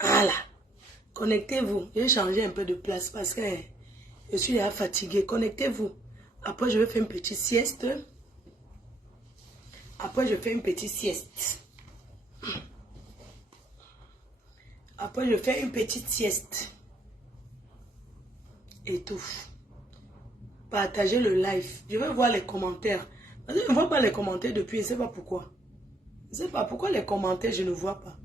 Voilà. Connectez-vous. J'ai changé un peu de place parce que je suis là fatiguée. Connectez-vous. Après, je vais faire une petite sieste. Après, je fais une petite sieste. Après, je fais une petite sieste. Et tout. Partagez le live. Je vais voir les commentaires. Je ne vois pas les commentaires depuis. Je ne sais pas pourquoi. Je ne sais pas pourquoi les commentaires, je ne vois pas.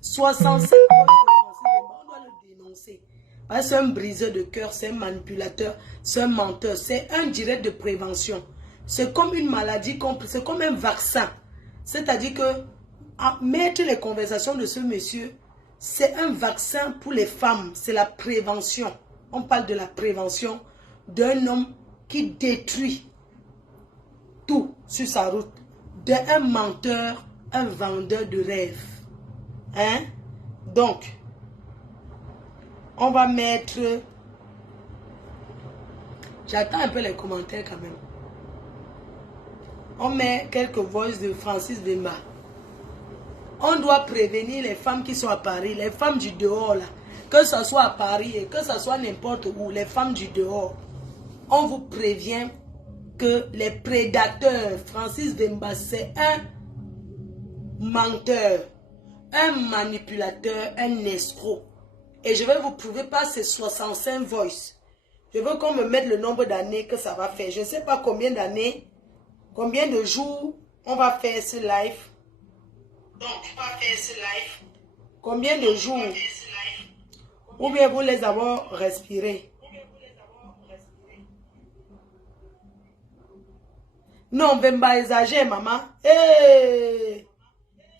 67 voix on doit le dénoncer. Parce que c'est un briseur de cœur, c'est un manipulateur, c'est un menteur, c'est un direct de prévention. C'est comme une maladie, c'est comme un vaccin. C'est-à-dire que mettre les conversations de ce monsieur, c'est un vaccin pour les femmes, c'est la prévention. On parle de la prévention d'un homme qui détruit tout sur sa route, d'un menteur, un vendeur de rêves. Hein? Donc, on va mettre... J'attends un peu les commentaires quand même. On met quelques voix de Francis Vemba. On doit prévenir les femmes qui sont à Paris, les femmes du dehors là. Que ce soit à Paris et que ce soit n'importe où, les femmes du dehors. On vous prévient que les prédateurs, Francis Vemba, c'est un menteur, un manipulateur, un escroc. Et je vais vous prouver par ces 65 voices. Je veux qu'on me mette le nombre d'années que ça va faire. Je ne sais pas combien d'années, combien de jours on va faire ce live. Donc, on va faire ce live. Combien de jours? Ou bien vous les avez respirés. Non, Vemba exagère, maman. Hey!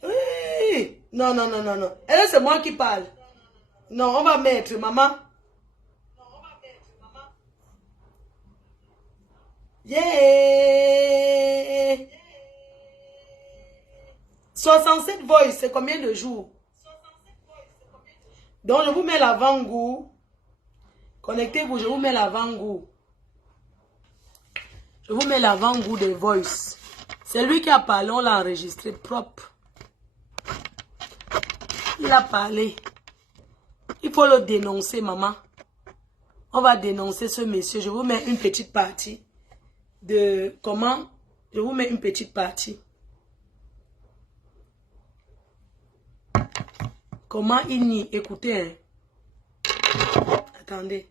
Oui. Non, non, non, non, non. Et c'est moi qui parle. Non, on va mettre, maman. Yeah! 67 voices, c'est combien de jours? Donc, je vous mets l'avant-goût. Connectez-vous, je vous mets l'avant-goût. Je vous mets l'avant-goût des voices. C'est lui qui a parlé, on l'a enregistré propre. Il a parlé. Il faut le dénoncer, maman. On va dénoncer ce monsieur. Je vous mets une petite partie de comment. Je vous mets une petite partie. Comment il nie. Écoutez. Hein. Attendez.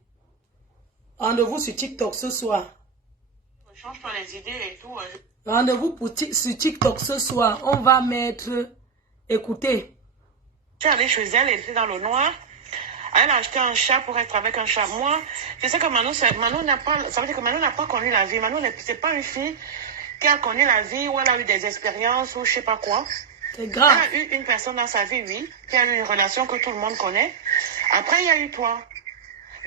Rendez-vous sur TikTok ce soir. On change pas les idées et tout. Rendez-vous sur TikTok ce soir. On va mettre. Écoutez. Je suis allée chez elle, elle était dans le noir. Elle a acheté un chat pour être avec un chat. Moi, je sais que Manon n'a pas, ça veut dire que Manon n'a pas connu la vie. Manon, c'est pas une fille qui a connu la vie ou elle a eu des expériences ou je sais pas quoi. C'est grave. Elle a eu une personne dans sa vie, oui, qui a eu une relation que tout le monde connaît. Après, il y a eu toi.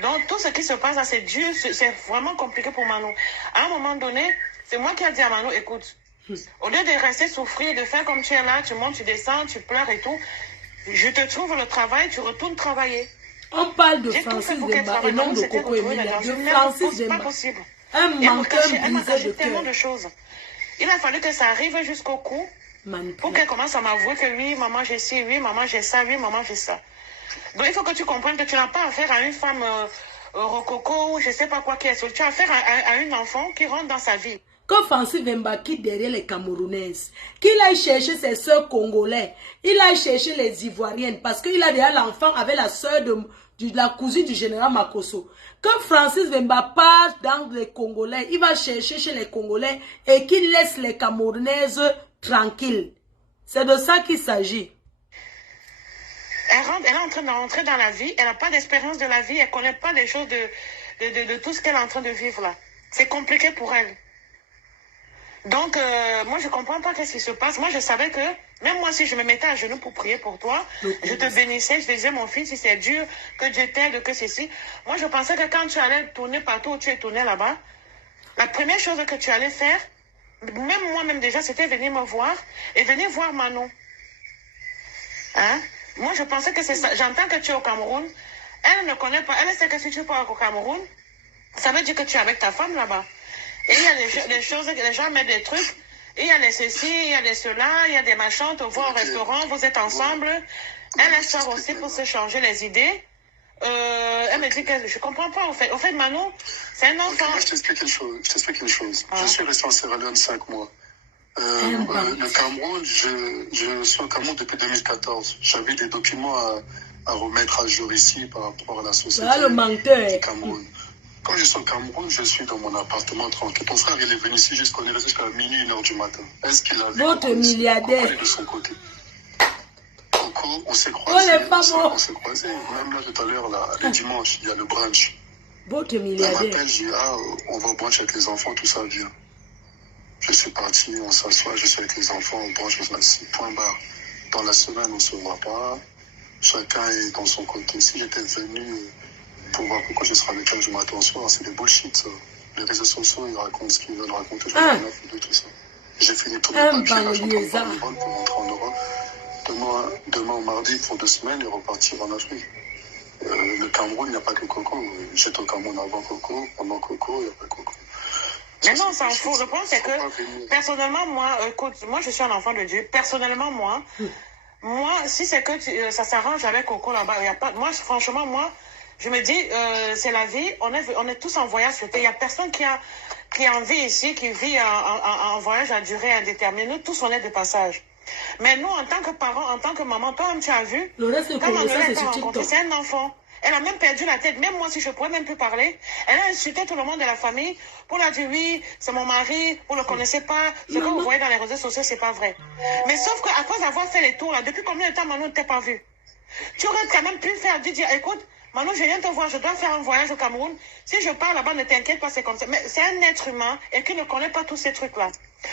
Donc, tout ce qui se passe là, c'est dur, c'est vraiment compliqué pour Manon. À un moment donné, c'est moi qui ai dit à Manon, écoute, au lieu de rester souffrir, de faire comme tu es là, tu montes, tu descends, tu pleures et tout, je te trouve le travail, tu retournes travailler. On parle de Francis Vemba et non de Coco Emilia. De Francis Vemba. Un menteur brisé de tellement cœur. de choses. Il a fallu que ça arrive jusqu'au cou pour qu'elle commence à m'avouer que oui, maman, j'ai ci, oui, maman, j'ai ça, oui, maman, j'ai ça. Donc, il faut que tu comprennes que tu n'as pas affaire à une femme rococo ou je ne sais pas quoi qui est seule. Tu as affaire à une enfant qui rentre dans sa vie. Que Francis Vemba quitte derrière les Camerounaises, qu'il aille chercher ses soeurs congolais, il aille chercher les Ivoiriennes, parce qu'il a déjà l'enfant avec la soeur de la cousine du général Makosso. Quand Francis Vemba part dans les Congolais, il va chercher chez les Congolais et qu'il laisse les Camerounaises tranquilles. C'est de ça qu'il s'agit. Elle est en train d'entrer dans la vie, elle n'a pas d'expérience de la vie, elle ne connaît pas les choses de tout ce qu'elle est en train de vivre là. C'est compliqué pour elle. Donc, moi, je ne comprends pas qu'est-ce qui se passe. Moi, je savais que, même moi, si je me mettais à genoux pour prier pour toi, je te bénissais, je disais, mon fils, si c'est dur, que Dieu t'aide, que ceci. Moi, je pensais que quand tu allais tourner partout où tu es tourné là-bas, la première chose que tu allais faire, même moi-même déjà, c'était venir me voir et venir voir Manon. Hein? Moi, je pensais que c'est ça. J'entends que tu es au Cameroun. Elle ne connaît pas. Elle sait que si tu pars au Cameroun, ça veut dire que tu es avec ta femme là-bas. Et il y a des choses, les gens mettent des trucs. Et il y a les ceci, il y a des cela, il y a des machins, on te voit au restaurant, vous êtes ensemble. Elle sort aussi pour se changer les idées. Elle me dit que je comprends pas, en fait. En fait, Manon, c'est un enfant. Moi, je t'explique une chose. Je suis resté en Sierra Leone 5 mois. Le Cameroun, je suis au Cameroun depuis 2014. J'avais des documents à remettre à jour ici par rapport à la société du Cameroun. Quand je suis au Cameroun, je suis dans mon appartement tranquille. Ton frère, il est venu ici jusqu'à minuit, 1h du matin. Est-ce qu'il a vu votre milliardaire de son côté? Coco, on s'est croisés. On s'est croisés. Même là, tout à l'heure, le dimanche, il y a le brunch. votre Elle milliardaire m'appelle, je dis, on va au brunch avec les enfants, tout ça, viens. Je suis parti, on s'assoit, je suis avec les enfants, on branche, on s'assied, point barre. Dans la semaine, on ne se voit pas. Chacun est dans son côté. Si j'étais venu pour voir pourquoi je serais à l'école du matin au soir, c'est des bullshit, ça. Les réseaux sociaux, ils racontent ce qu'ils veulent raconter. Je rien à foutre de tout ça. J'ai fini tout le papier, là, je suis en train de faire une vente pour rentrer en Europe. Demain au mardi, pour 2 semaines, et repartir en Afrique. Le Cameroun, il n'y a pas que Coco. J'étais au Cameroun avant Coco, pendant Coco, il n'y a pas Coco. Mais non, ça en fout. Le problème, c'est que, personnellement, moi, écoute, moi, je suis un enfant de Dieu. Personnellement, moi, si c'est que ça s'arrange avec Coco là-bas, il y a pas, moi, franchement, moi, je me dis, c'est la vie, on est tous en voyage. Il n'y a personne qui a envie ici, qui vit en voyage à durée indéterminée. Nous, tous, on est de passage. Mais nous, en tant que parents, en tant que maman, toi-même, tu as vu, quand Manuela t'a rencontré, c'est un enfant. Elle a même perdu la tête. Même moi, si je pourrais même plus parler, elle a insulté tout le monde de la famille pour leur dire oui, c'est mon mari, vous ne le connaissez pas, ce que vous voyez dans les réseaux sociaux, c'est pas vrai. Mais sauf qu'après avoir fait les tours, là, depuis combien de temps Manon ne t'a pas vu? Tu aurais quand même pu faire, dire, écoute, Manon, je viens te voir, je dois faire un voyage au Cameroun. Si je pars là-bas, ne t'inquiète pas, c'est comme ça. Mais c'est un être humain et qui ne connaît pas tous ces trucs-là.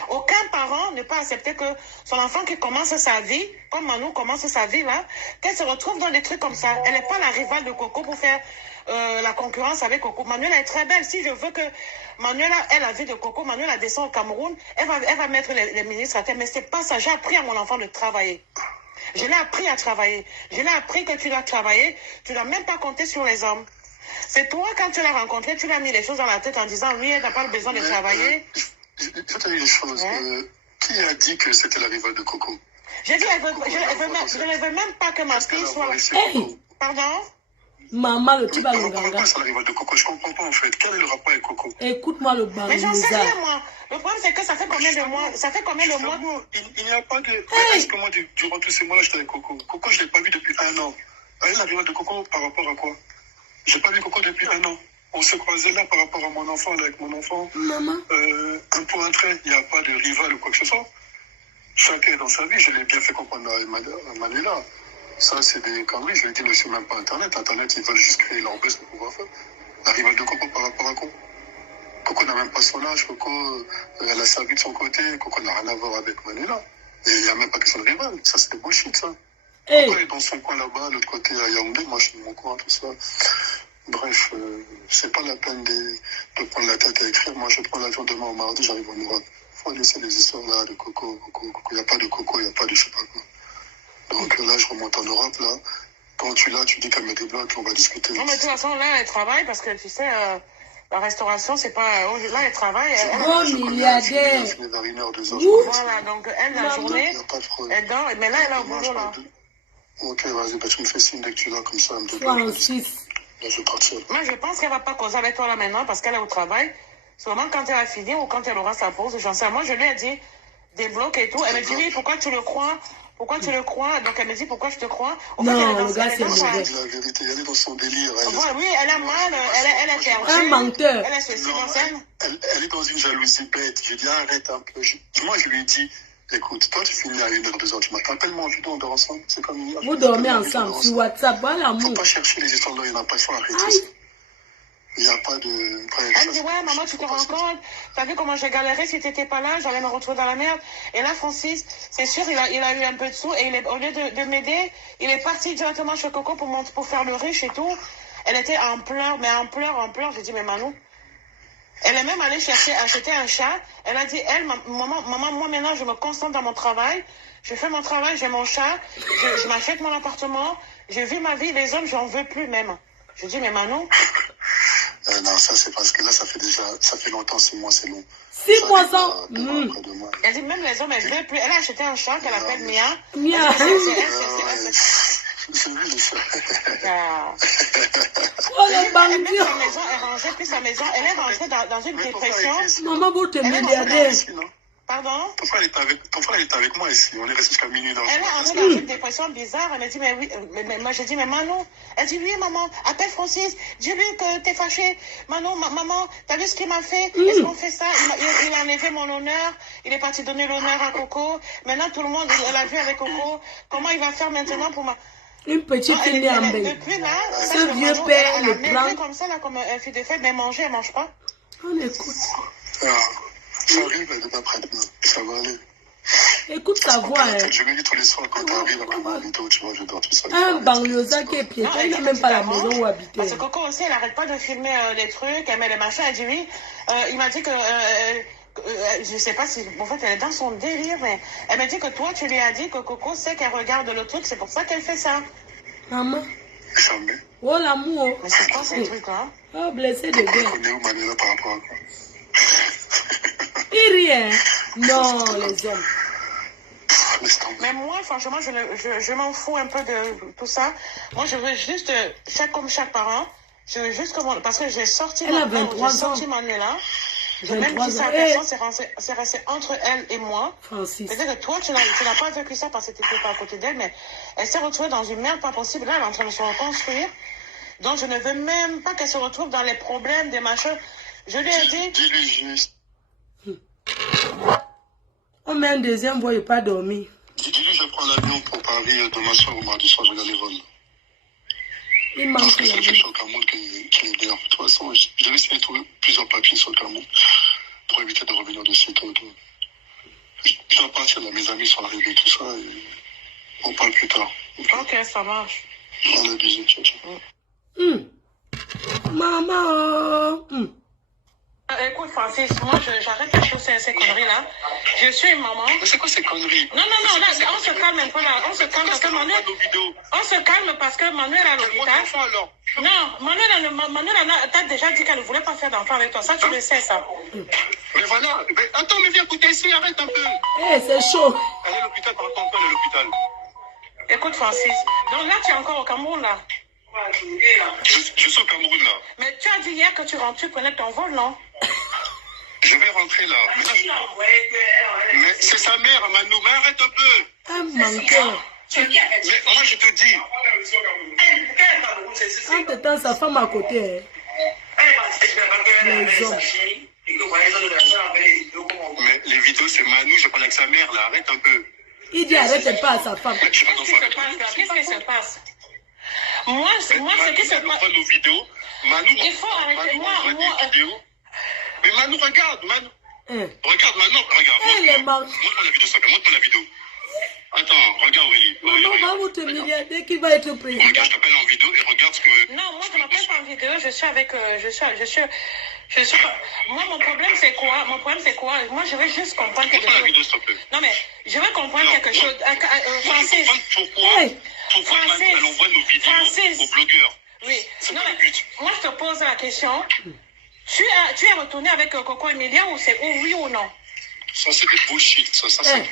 Aucun parent ne peut accepter que son enfant qui commence sa vie, comme Manon commence sa vie là, qu'elle se retrouve dans des trucs comme ça. Elle n'est pas la rivale de Coco pour faire la concurrence avec Coco. Manuela est très belle. Si je veux que Manuela ait la vie de Coco, Manuela descend au Cameroun, elle va mettre les ministres à terre. Mais c'est pas ça. J'ai appris à mon enfant de travailler. Je l'ai appris à travailler. Je l'ai appris que tu dois travailler. Tu ne dois même pas compter sur les hommes. C'est toi, quand tu l'as rencontré, tu lui as mis les choses dans la tête en disant, oui, elle n'a pas le besoin de travailler. Je vais te dire une chose. Qui a dit que c'était la rivale de Coco? J'ai dit, je ne veux même pas que ma fille soit... Hey. Pardon? Maman, le petit Pourquoi balonganga. c'est la rivale de Coco? Je comprends pas en fait. Quel est le rapport avec Coco? Écoute-moi le Mais j'en sais balonganga. rien, moi. Le problème, c'est que ça fait combien de mois? Ça fait combien de mois? Il n'y a pas de... Est-ce que moi, durant tous ces mois-là, j'étais avec Coco? Coco, je ne l'ai pas vu depuis 1 an. Elle est la rivale de Coco par rapport à quoi? Je n'ai pas vu Coco depuis 1 an. On se croisait là par rapport à mon enfant, là, avec mon enfant. Maman. Un point, un trait, il n'y a pas de rival ou quoi que ce soit. Chacun est dans sa vie, je l'ai bien fait comprendre à Manuela. Ça, c'est des conneries, je lui ai dit, ne c'est même pas Internet. Internet, ils veulent juste créer leur buzz pour pouvoir faire. La rivale de Coco par rapport à quoi? Coco n'a même pas son âge, Coco, elle a sa vie de son côté, Coco n'a rien à voir avec Manuela. Et il n'y a même pas que son rival, ça c'est bullshit, ça. Hey. Coco est dans son coin là-bas, l'autre côté à Yaoundé, moi je suis dans mon coin, tout ça. Bref, c'est pas la peine de prendre la tête à écrire. Moi, je prends l'avion demain au mardi, j'arrive en Europe. Faut laisser les histoires là de Coco. Il n'y a pas de Coco, il n'y a pas de je sais pas quoi. Donc là, je remonte en Europe, là. Quand tu es là, tu dis qu'elle me débloque, on va discuter. Non, mais de toute façon, là, elle travaille parce que, tu sais, la restauration, c'est pas... Là, elle travaille. Oh, milliardaire. Elle finit vers 1h, 2h. Voilà, donc elle, la journée, elle dort. Mais là, elle est au boulot, là. Ok, vas-y, bah, tu me fais signe dès que tu es là, comme ça, elle me débloque. Francis. Là, je vais partir. Moi, je pense qu'elle va pas causer avec toi là maintenant parce qu'elle est au travail. Seulement quand elle a fini ou quand elle aura sa pause, j'en sais. Moi, je lui ai dit, débloque et tout. Elle me dit, oui, pourquoi tu le crois? Pourquoi tu le crois? Donc, elle me dit, pourquoi je te crois? En fait, Non, le gars, c'est Elle mauvais. dit la vérité, elle est dans son délire. Voilà, oui, elle a mal, elle est perdue. Un menteur. Elle est ceci dans scène. Elle est dans une jalousie bête. Je lui ai dit, arrête un peu. Moi, je lui ai dit, écoute, toi, tu finis à 1h, 2h du matin. Tellement envie d'en dort ensemble. C'est comme hier. Vous dormez ensemble sur WhatsApp. Voilà, Faut l'amour. pas chercher les histoires là, il n'y en a pas, il faut arrêter Aïe. ça. Il n'y a pas de... Elle me dit, ouais, maman, tu te rends compte? T'as vu comment j'ai galéré? Si t'étais pas là, j'allais me retrouver dans la merde. Et là, Francis, c'est sûr, il a eu un peu de sous et au lieu de m'aider, il est parti directement chez Coco pour faire le riche et tout. Elle était en pleurs, mais en pleurs. J'ai dit, mais Manou, elle est même allée acheter un chat. Elle a dit, maman, moi maintenant, je me concentre dans mon travail. Je fais mon travail, j'ai mon chat. Je m'achète mon appartement. J'ai vu ma vie. Les hommes, j'en veux plus même. Je dis, mais Manou. Non, ça c'est parce que là, ça fait longtemps, 6 mois, c'est long. 6 mois sans. Elle dit, même les hommes, elle veut plus. Elle a acheté un chat qu'elle appelle Mia. Mia. C'est lui le seul. Ah. Oh, le Elle met bandit. sa maison, elle rangeait plus sa maison. Elle est rentrée dans une dépression. Maman, vous te Elle est rentrée milliardaire. Pardon? Ton frère est avec moi ici. On est resté jusqu'à minuit dans Elle est rentrée dans une dépression bizarre. Elle me dit, mais oui, mais moi j'ai dit, mais Manon. Elle dit, oui, maman, appelle Francis. Dis-lui que t'es fâchée. Manon, maman, t'as vu ce qu'il m'a fait? Est-ce qu'on fait ça? Il a enlevé mon honneur. Il est parti donner l'honneur à Coco. Maintenant, tout le monde l'a vu avec Coco. Comment il va faire maintenant pour ma... Une petite niambé. Depuis là, Ce vieux père elle le a maigri prend. comme ça, là, comme un fille de fête, mais manger, elle mange pas. On écoute. Ah, ça arrive, elle est après-demain. Ça va aller. Écoute sa voix. Hein. Je me dis tous les soirs quand tu arrives après ma vidéo, tu vois, je dors tout ça. Un banlieusard qui est piéton. Il n'a même pas la maison où habiter. Parce que Coco aussi, elle arrête pas de filmer les trucs, elle met les machins, elle dit oui. Il m'a dit que... je sais pas si... En fait, elle est dans son délire, mais... Elle m'a dit que toi, tu lui as dit que Coco sait qu'elle regarde le truc, c'est pour ça qu'elle fait ça. Maman. Jamais. Oh, l'amour. Mais c'est quoi ces trucs, hein? Oh, blessé de On guerre. connaît où Manuela par rapport à quoi? Il rit, hein. Non, les hommes. Laisse tomber. Mais moi, franchement, je m'en fous un peu de tout ça. Moi, je veux juste, comme chaque parent, je veux juste comme... Parce que j'ai sorti Elle a 23 ans. Manuela. 23 Même si ans. sa personne, c'est resté entre elle et moi. Francis. C'est-à-dire que toi, tu n'as pas vécu ça parce que tu n'étais pas à côté d'elle, mais elle s'est retrouvée dans une merde pas possible. Là, elle est en train de se reconstruire. Donc, je ne veux même pas qu'elle se retrouve dans les problèmes, des machins. Je lui ai dit... Dis-lui juste. On met un deuxième voix, il n'a pas dormi. Dis-lui, je prends l'avion pour Paris demain soir ou mardi soir, je regarde les vols. Il Parce manque que la c'est quelque vie. chose au Cameroun qui est bien. De toute façon, je vais essayer de trouver plusieurs papiers sur le Cameroun pour éviter de revenir de suite. Je dois partir là, mes amis sont arrivés, tout ça, et on parle plus tard. Ok, ça marche. On a bisous, ciao, ciao. Maman. Écoute, Francis, moi, j'arrête de choses ces conneries-là. Je suis une maman. Mais c'est quoi ces conneries? Non, là, on se calme un peu, là. On se calme parce que Manuel... On se calme parce que Manuel est à l'hôpital. Non, Manuel t'a déjà dit qu'elle ne voulait pas faire d'enfant avec toi. Ça, tu le sais, ça. Mais voilà, mais attends, mais viens écouter ici, arrête un peu. Eh, c'est chaud. Elle est à l'hôpital, par contre, elle est à l'hôpital. Écoute, Francis, donc là, tu es encore au Cameroun, là. Je suis au Cameroun, là. Mais tu as dit hier que tu prenais ton vol, non? Je vais rentrer là. Mais c'est sa mère, Manou. Mais arrête un peu. Un menteur. Mais moi, je te dis. Entre temps, sa femme à côté. Hein. Les hommes. Mais les vidéos, c'est Manou. Je connais que sa mère, là. Arrête un peu. Il dit arrête pas à sa femme. Mais je Qu'est-ce qui se passe, là? Qu'est-ce qui se passe? Moi, ce qui se passe... nos vidéos. Manou, Il faut arrêter. Moi... Mais Manou, regarde, Manou. Hein. Regarde, Manou, regarde. Elle est morte. Montre-moi la vidéo, s'il te plaît. Montre-moi la vidéo. Attends, regarde, Aurélie. Maman va vous te milliarder qui va être président. Regarde, je t'appelle en vidéo et regarde ce que... Non, moi, je ne m'appelle pas en vidéo. Je suis avec... Moi, mon problème, c'est quoi? Moi, je veux juste comprendre quelque Montre-moi la chose. vidéo, s'il te plaît. Non, mais je veux comprendre quelque chose. Francis. Pourquoi elle envoie nos vidéos aux blogueurs? Oui. C'est Non, quoi le mais but? moi, je te pose la question. Tu es retourné avec Coco Emilia ou c'est oui ou non? Ça, c'est des bullshit, ça c'est... Hein?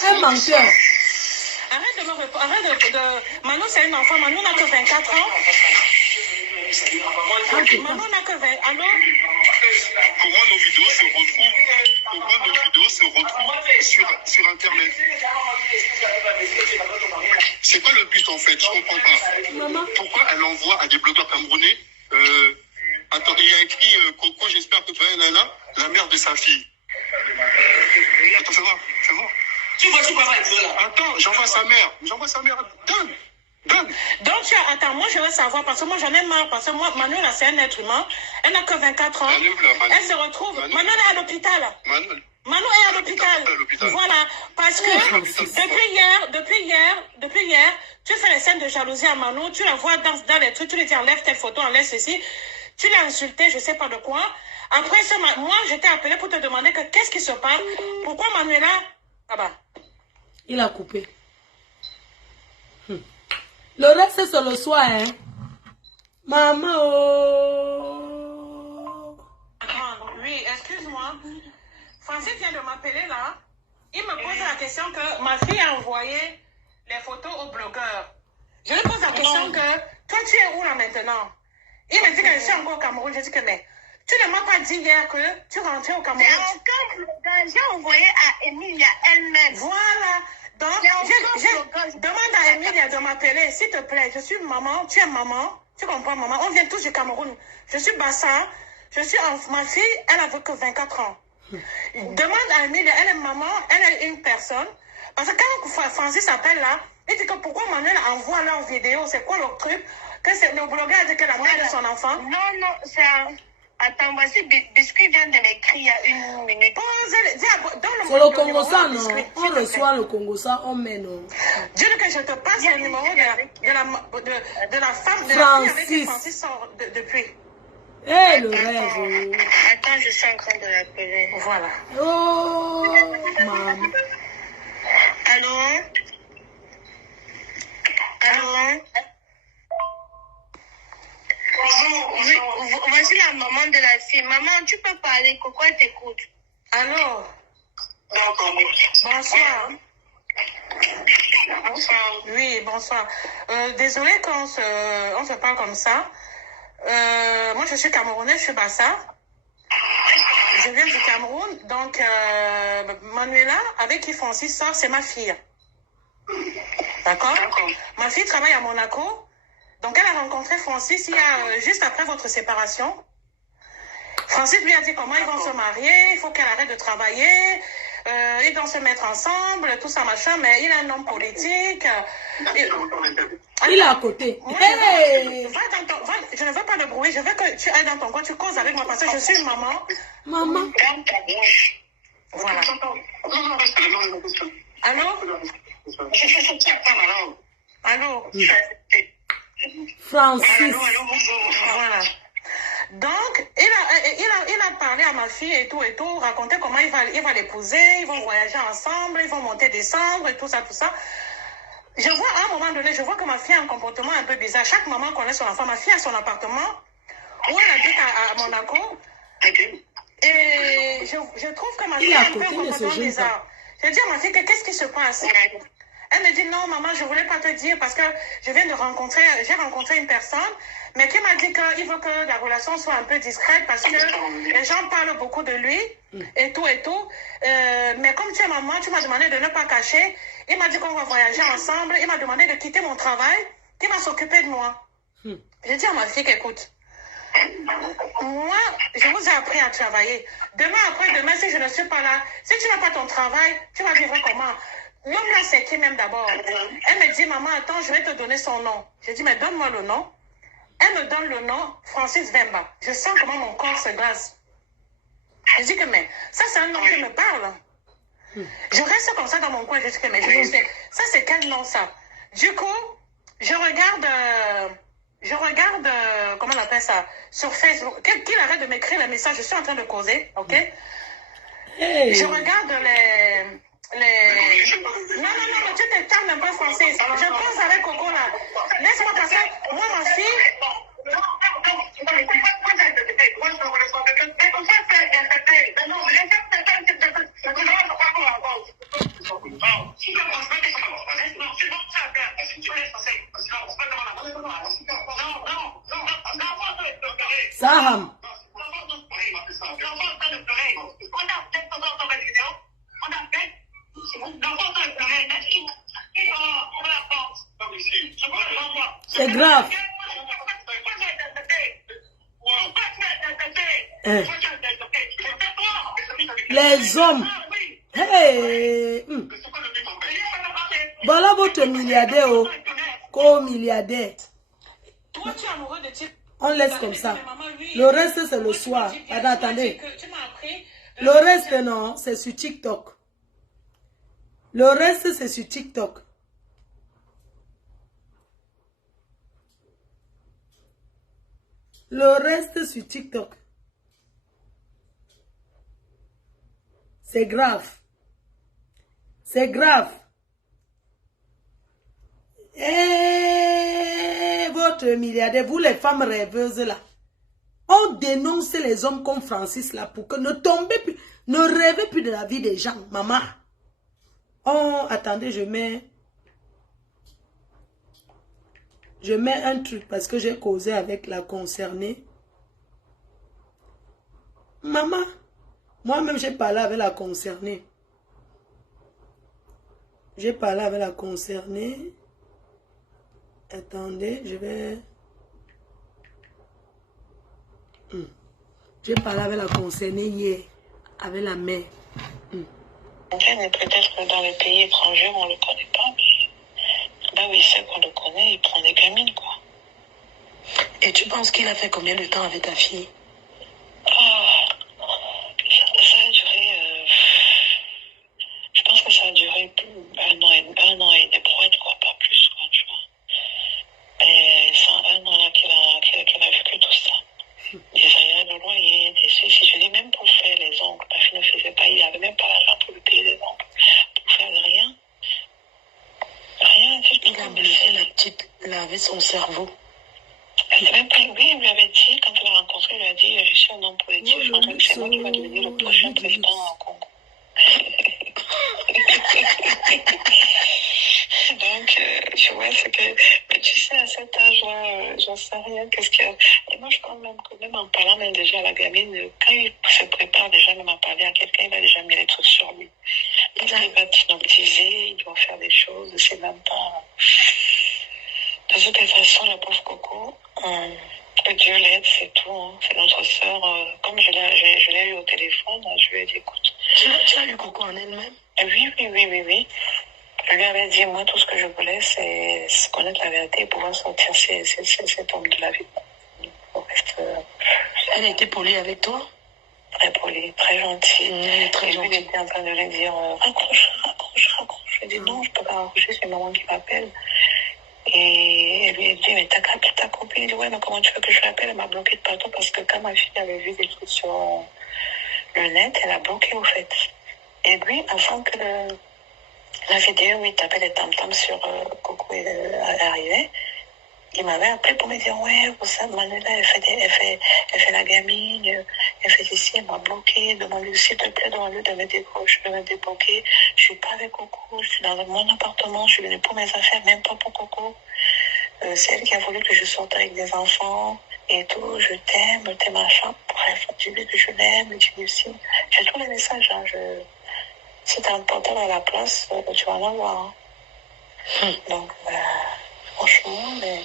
Un menteur. Arrête de me répondre. Arrête de... Manon, c'est un enfant. Manon n'a que 24 ans. Manon n'a que 20... Allô? Comment nos vidéos se retrouvent sur Internet? C'est quoi le but en fait? Je comprends pas. Maman. Pourquoi elle envoie à des blogueurs camerounais attends, il y a écrit Coco, j'espère que tu vas là, la mère de sa fille. Attends, fais voir. Attends, j'envoie sa mère. Donne. Donc, attends, moi, je veux savoir, parce que moi, j'en ai marre, parce que moi, Manuela, c'est un être humain. Elle n'a que 24 ans. Elle se retrouve. Manuela est à l'hôpital. Manou est à l'hôpital. Voilà. Parce que depuis hier, tu fais les scènes de jalousie à Manou, tu la vois dans les trucs, tu lui dis enlève tes photos, enlève ceci. Tu l'as insulté, je ne sais pas de quoi. Après ça, moi, je t'ai appelé pour te demander que qu'est-ce qui se passe. Pourquoi Manuela... Ah bah. Il a coupé. Le reste, c'est le soir, hein. Maman, oh. Oui, excuse-moi. Francis vient de m'appeler là. Il me pose la question que ma fille a envoyé les photos au blogueur. Je lui pose la question que, toi, tu es où là maintenant? Il me dit que je suis encore au Cameroun. Je dis que, mais, tu ne m'as pas dit hier que tu rentrais au Cameroun. J'ai envoyé à Emilia elle-même. Voilà. Donc, je demande à Emilia de m'appeler, s'il te plaît. Je suis maman, tu es maman. Tu comprends, maman? On vient tous du Cameroun. Je suis Bassa. Ma fille, elle a que 24 ans. Demande à Emilia, elle est maman, elle est une personne. Parce que quand Francis appelle là, il dit que pourquoi Manuel envoie leurs vidéos, c'est quoi leur truc? Que le blogueur a dit que la mère de son enfant. Non, c'est un... Attends, voici, Biscuit vient de m'écrire il y a une minute. C'est le Congo-ça, non? On reçoit le Congo-ça, on met, non? Dis que je te passe le numéro de la femme, de Francis. la fille avec qui Francis sort depuis. Eh, le rêve. Attends, je suis en train de l'appeler. Voilà. Oh, maman. Allô? Allô? Voici la maman de la fille. Maman, tu peux parler, Coco, elle t'écoute. Allô? Bonsoir. Bonsoir. Oui, bonsoir. Désolée qu'on se parle comme ça. Moi, je suis camerounaise, je suis Bassa. Je viens du Cameroun. Donc, Manuela, avec qui Francis sort, c'est ma fille. D'accord? Ma fille travaille à Monaco. Donc, elle a rencontré Francis il y a, juste après votre séparation. Francis lui a dit comment ils vont se marier, il faut qu'elle arrête de travailler, ils vont se mettre ensemble, tout ça, machin, mais il est un homme politique. Il est à côté. Moi, Hey! je ne veux pas de bruit, je veux que tu ailles dans ton coin, tu causes avec moi parce que je suis une maman. Maman. Voilà. Allô? Allô? Francis. Voilà. Donc, il a parlé à ma fille et tout, raconté comment il va l'épouser, ils vont voyager ensemble, ils vont monter, descendre et tout ça, tout ça. Je vois, à un moment donné, je vois que ma fille a un comportement un peu bizarre. Chaque maman connaît son enfant. Ma fille a son appartement où elle habite à Monaco. Et je trouve que ma fille a un peu un comportement bizarre. Je dis à ma fille que qu'est-ce qui se passe? Elle me dit non, maman, je ne voulais pas te dire parce que j'ai rencontré une personne, mais qui m'a dit qu'il veut que la relation soit un peu discrète parce que les gens parlent beaucoup de lui et tout. Mais comme tu es maman, tu m'as demandé de ne pas cacher. Il m'a dit qu'on va voyager ensemble. Il m'a demandé de quitter mon travail, qu'il va s'occuper de moi. J'ai dit à ma fille qu'écoute, moi, je vous ai appris à travailler. Demain, après-demain, si je ne suis pas là, si tu n'as pas ton travail, tu vas vivre comment? L'homme là, c'est qui même d'abord? Elle me dit, maman, attends, je vais te donner son nom. J'ai dit, mais donne-moi le nom. Elle me donne le nom, Francis Vemba. Je sens comment mon corps se glace. Je dis que, mais ça, c'est un nom qui me parle. Je reste comme ça dans mon coin. Je dis que, mais je sais, ça, c'est quel nom ça? Du coup, je regarde, comment on appelle ça, sur Facebook. Qu'il arrête de m'écrire les messages. Je suis en train de causer, ok? Hey. Je regarde non, mais tu te calmes un peu, Francis. Je pense avec Coco là. Laisse-moi passer. Moi, ma fille. Saham. C'est grave. Les hommes. Hey. Voilà votre milliardaire. Oh. Co-milliardaire. Toi, tu es amoureux de type. On laisse comme ça. Le reste, c'est le soir. Attendez. Le reste, non, c'est sur TikTok. Le reste, c'est sur TikTok. Le reste sur TikTok. C'est grave. C'est grave. Et votre milliardaire, vous les femmes rêveuses là, on dénonce les hommes comme Francis là pour que ne tombez plus, ne rêvez plus de la vie des gens, maman. Oh, attendez, je mets. Je mets un truc parce que j'ai causé avec la concernée. Maman, moi-même j'ai parlé avec la concernée. J'ai parlé avec la concernée. Attendez, je vais... J'ai parlé avec la concernée hier, avec la mère. Mais peut-être que dans les pays étrangers, on ne le connaît pas. Mais là où il sait qu'on le connaît, il prend des gamines, quoi. Et tu penses qu'il a fait combien de temps avec ta fille? Ça a duré... je pense que ça a duré un an et des brouettes, quoi, pas plus, quoi, tu vois. Et c'est un an là qu'il a vécu tout ça. Des aérés de loyer, des ceci. Je dis même pour faire les ongles. Ma fille ne faisait pas, il n'avait même pas l'argent pour lui payer les ongles. Pour faire rien. Rien, du tout. Il a blessé la petite, laver son cerveau. Même pas, oui, il lui avait dit, quand il l'a rencontré, il lui a dit, je suis un homme politique, je suis c'est moi qui va devenir le prochain président en Congo. Donc, tu vois, c'est que, mais tu sais, à cet âge-là, j'en sais rien, qu'est-ce qu'il y a. Et moi, je pense même que même en parlant même déjà à la gamine, quand il se prépare déjà même à parler à quelqu'un, il a déjà mis les trucs sur lui. Il va hypnotiser, il doit faire des choses, c'est même pas... De toute façon, la pauvre Coco, que Dieu l'aide, c'est tout. Hein. C'est notre sœur. Comme je l'ai eu au téléphone, je lui ai dit, écoute. Tu as eu Coco en elle-même? Oui. Je lui avais dit, moi, tout ce que je voulais, c'est connaître la vérité et pouvoir sortir cet homme de la vie. Elle était polie avec toi? Très polie, très gentille. Très gentille. Lui, il était en train de lui dire, raccroche. Je lui ai dit, non, je ne peux pas raccrocher, c'est maman qui m'appelle. Et elle lui a dit, mais ta copine, il dit, ouais, mais comment tu veux que je l'appelle? Elle m'a bloqué de partout parce que quand ma fille avait vu des trucs sur le net, elle a bloqué au fait. Et lui, avant que la vidéo où il tapait les tam-tams sur Coco arrivait, il m'avait appelé pour me dire, ouais, vous savez, Manuela, elle fait la gamine, elle fait ici, elle m'a bloqué, demande-lui, s'il te plaît, demande-lui de me débloquer. Je suis pas avec Coco, je suis dans mon appartement, je suis venue pour mes affaires, même pas pour Coco. C'est elle qui a voulu que je sorte avec des enfants et tout, je t'aime, t'es machin. Bref, tu dis que je l'aime, tu dis aussi. J'ai tous les messages, hein, si t'as un portable à la place, tu vas en avoir. Hein. Donc, franchement, mais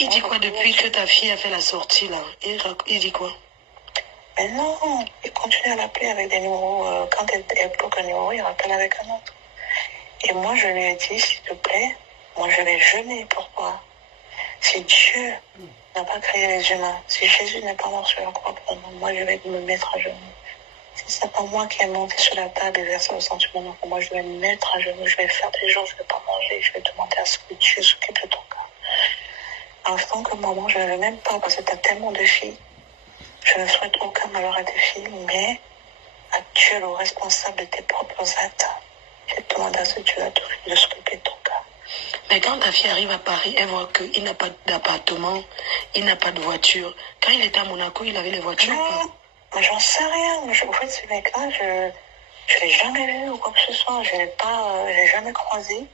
il dit quoi depuis que ta fille a fait la sortie là? Il dit quoi? Mais non, il continue à l'appeler avec des numéros. Quand elle bloque un numéro, il rappelle avec un autre. Et moi, je lui ai dit, s'il te plaît, moi je vais jeûner. Pourquoi? Si Dieu n'a pas créé les humains, si Jésus n'est pas mort sur la croix pour nous, moi je vais me mettre à genoux. Si c'est pas moi qui ai monté sur la table et versé le sentiment pour moi, je vais me mettre à genoux, je vais faire des jours, je vais pas manger, je vais demander à ce que Dieu s'occupe de ton cas. En tant que maman, je ne veux même pas, parce que tu as tellement de filles. Je ne souhaite aucun malheur à tes filles, mais à Dieu le responsable de tes propres actes. Je demande à ce Dieu de s'occuper de ton cas. Mais quand ta fille arrive à Paris, elle voit qu'il n'a pas d'appartement, il n'a pas de voiture. Quand il était à Monaco, il avait les voitures. Non, mais j'en sais rien. En fait, ce mec-là, je ne l'ai jamais vu ou quoi que ce soit. Je ne l'ai jamais croisé.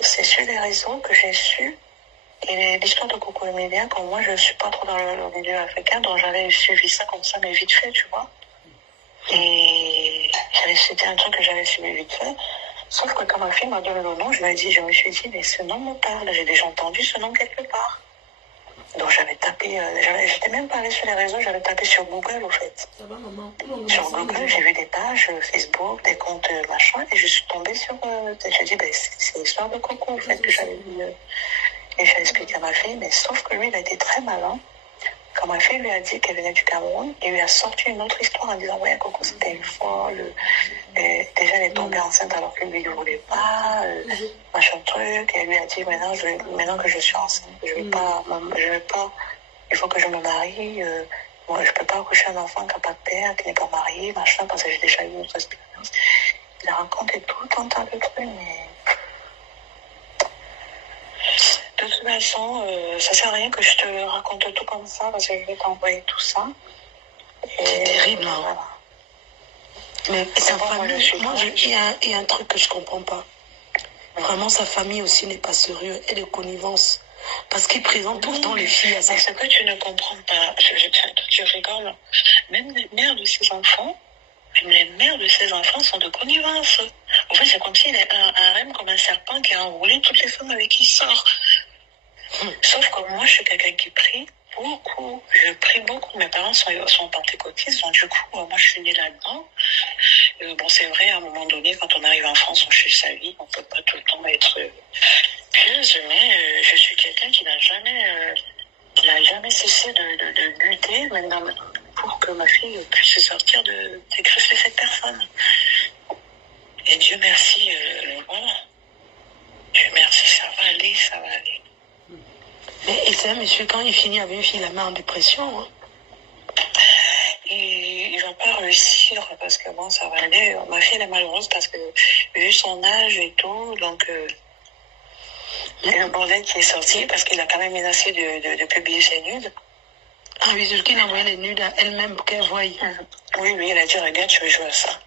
C'est sur les réseaux que j'ai su. Et l'histoire de Coco Emilia, comme moi, je ne suis pas trop dans le milieu africain, donc j'avais suivi ça comme ça, mais vite fait, tu vois. Et c'était un truc que j'avais suivi vite fait. Sauf que quand ma fille m'a donné le nom, je me suis dit, mais ce nom me parle. J'ai déjà entendu ce nom quelque part. Donc j'avais tapé, j'étais même pas allée sur les réseaux, j'avais tapé sur Google, au fait. Ça va, maman? Sur Google, j'ai vu des pages Facebook, des comptes machin, et je suis tombée sur... j'ai dit, c'est l'histoire de Coco, en fait, que j'avais vu. Et j'ai expliqué à ma fille, mais sauf que lui, il a été très malin. Quand ma fille lui a dit qu'elle venait du Cameroun, il lui a sorti une autre histoire en disant, ouais, Coco, c'était une folle. Déjà, elle est tombée enceinte alors que lui, il ne voulait pas. Machin truc. Et elle lui a dit, maintenant que je suis enceinte, je vais pas, il faut que je me marie. Moi, je peux pas accoucher un enfant qui n'a pas de père, qui n'est pas marié, machin, parce que j'ai déjà eu une autre expérience. Il a raconté tout un tas de trucs, mais... De toute façon, ça sert à rien que je te raconte tout comme ça, parce que je vais t'envoyer tout ça. C'est terrible, hein. Voilà. Mais sa famille, il y a un truc que je comprends pas. Vraiment, sa famille aussi n'est pas sérieuse. Elle est connivence. Parce qu'il présente tout le temps les filles à ça. Mais ce que tu ne comprends pas, tu rigoles, même les mères de ces enfants, sont de connivence. En fait, c'est comme s'il est un harem comme un serpent qui a enroulé toutes les femmes avec qui il sort. Sauf que moi, je suis quelqu'un qui prie beaucoup. Je prie beaucoup. Mes parents sont pentecôtistes, donc du coup, moi, je suis née là-dedans. Bon, c'est vrai, à un moment donné, quand on arrive en France, on change sa vie. On ne peut pas tout le temps être pieuse, mais je suis quelqu'un qui n'a jamais cessé de lutter, même pour que ma fille puisse sortir des griffes de cette personne. Et Dieu merci, voilà. Dieu merci, ça va aller, ça va aller. Mais et c'est un monsieur, quand il finit avec une fille, la met en dépression. Hein. Il va pas réussir parce que bon, ça va aller. Ma fille, elle est malheureuse parce que vu son âge et tout, donc et le bordel qui est sorti parce qu'il a quand même menacé de publier ses nudes. Ah oui, c'est qu'il a envoyé les nudes à elle-même pour qu'elle voie. Oui, il a dit, regarde, tu veux jouer à ça.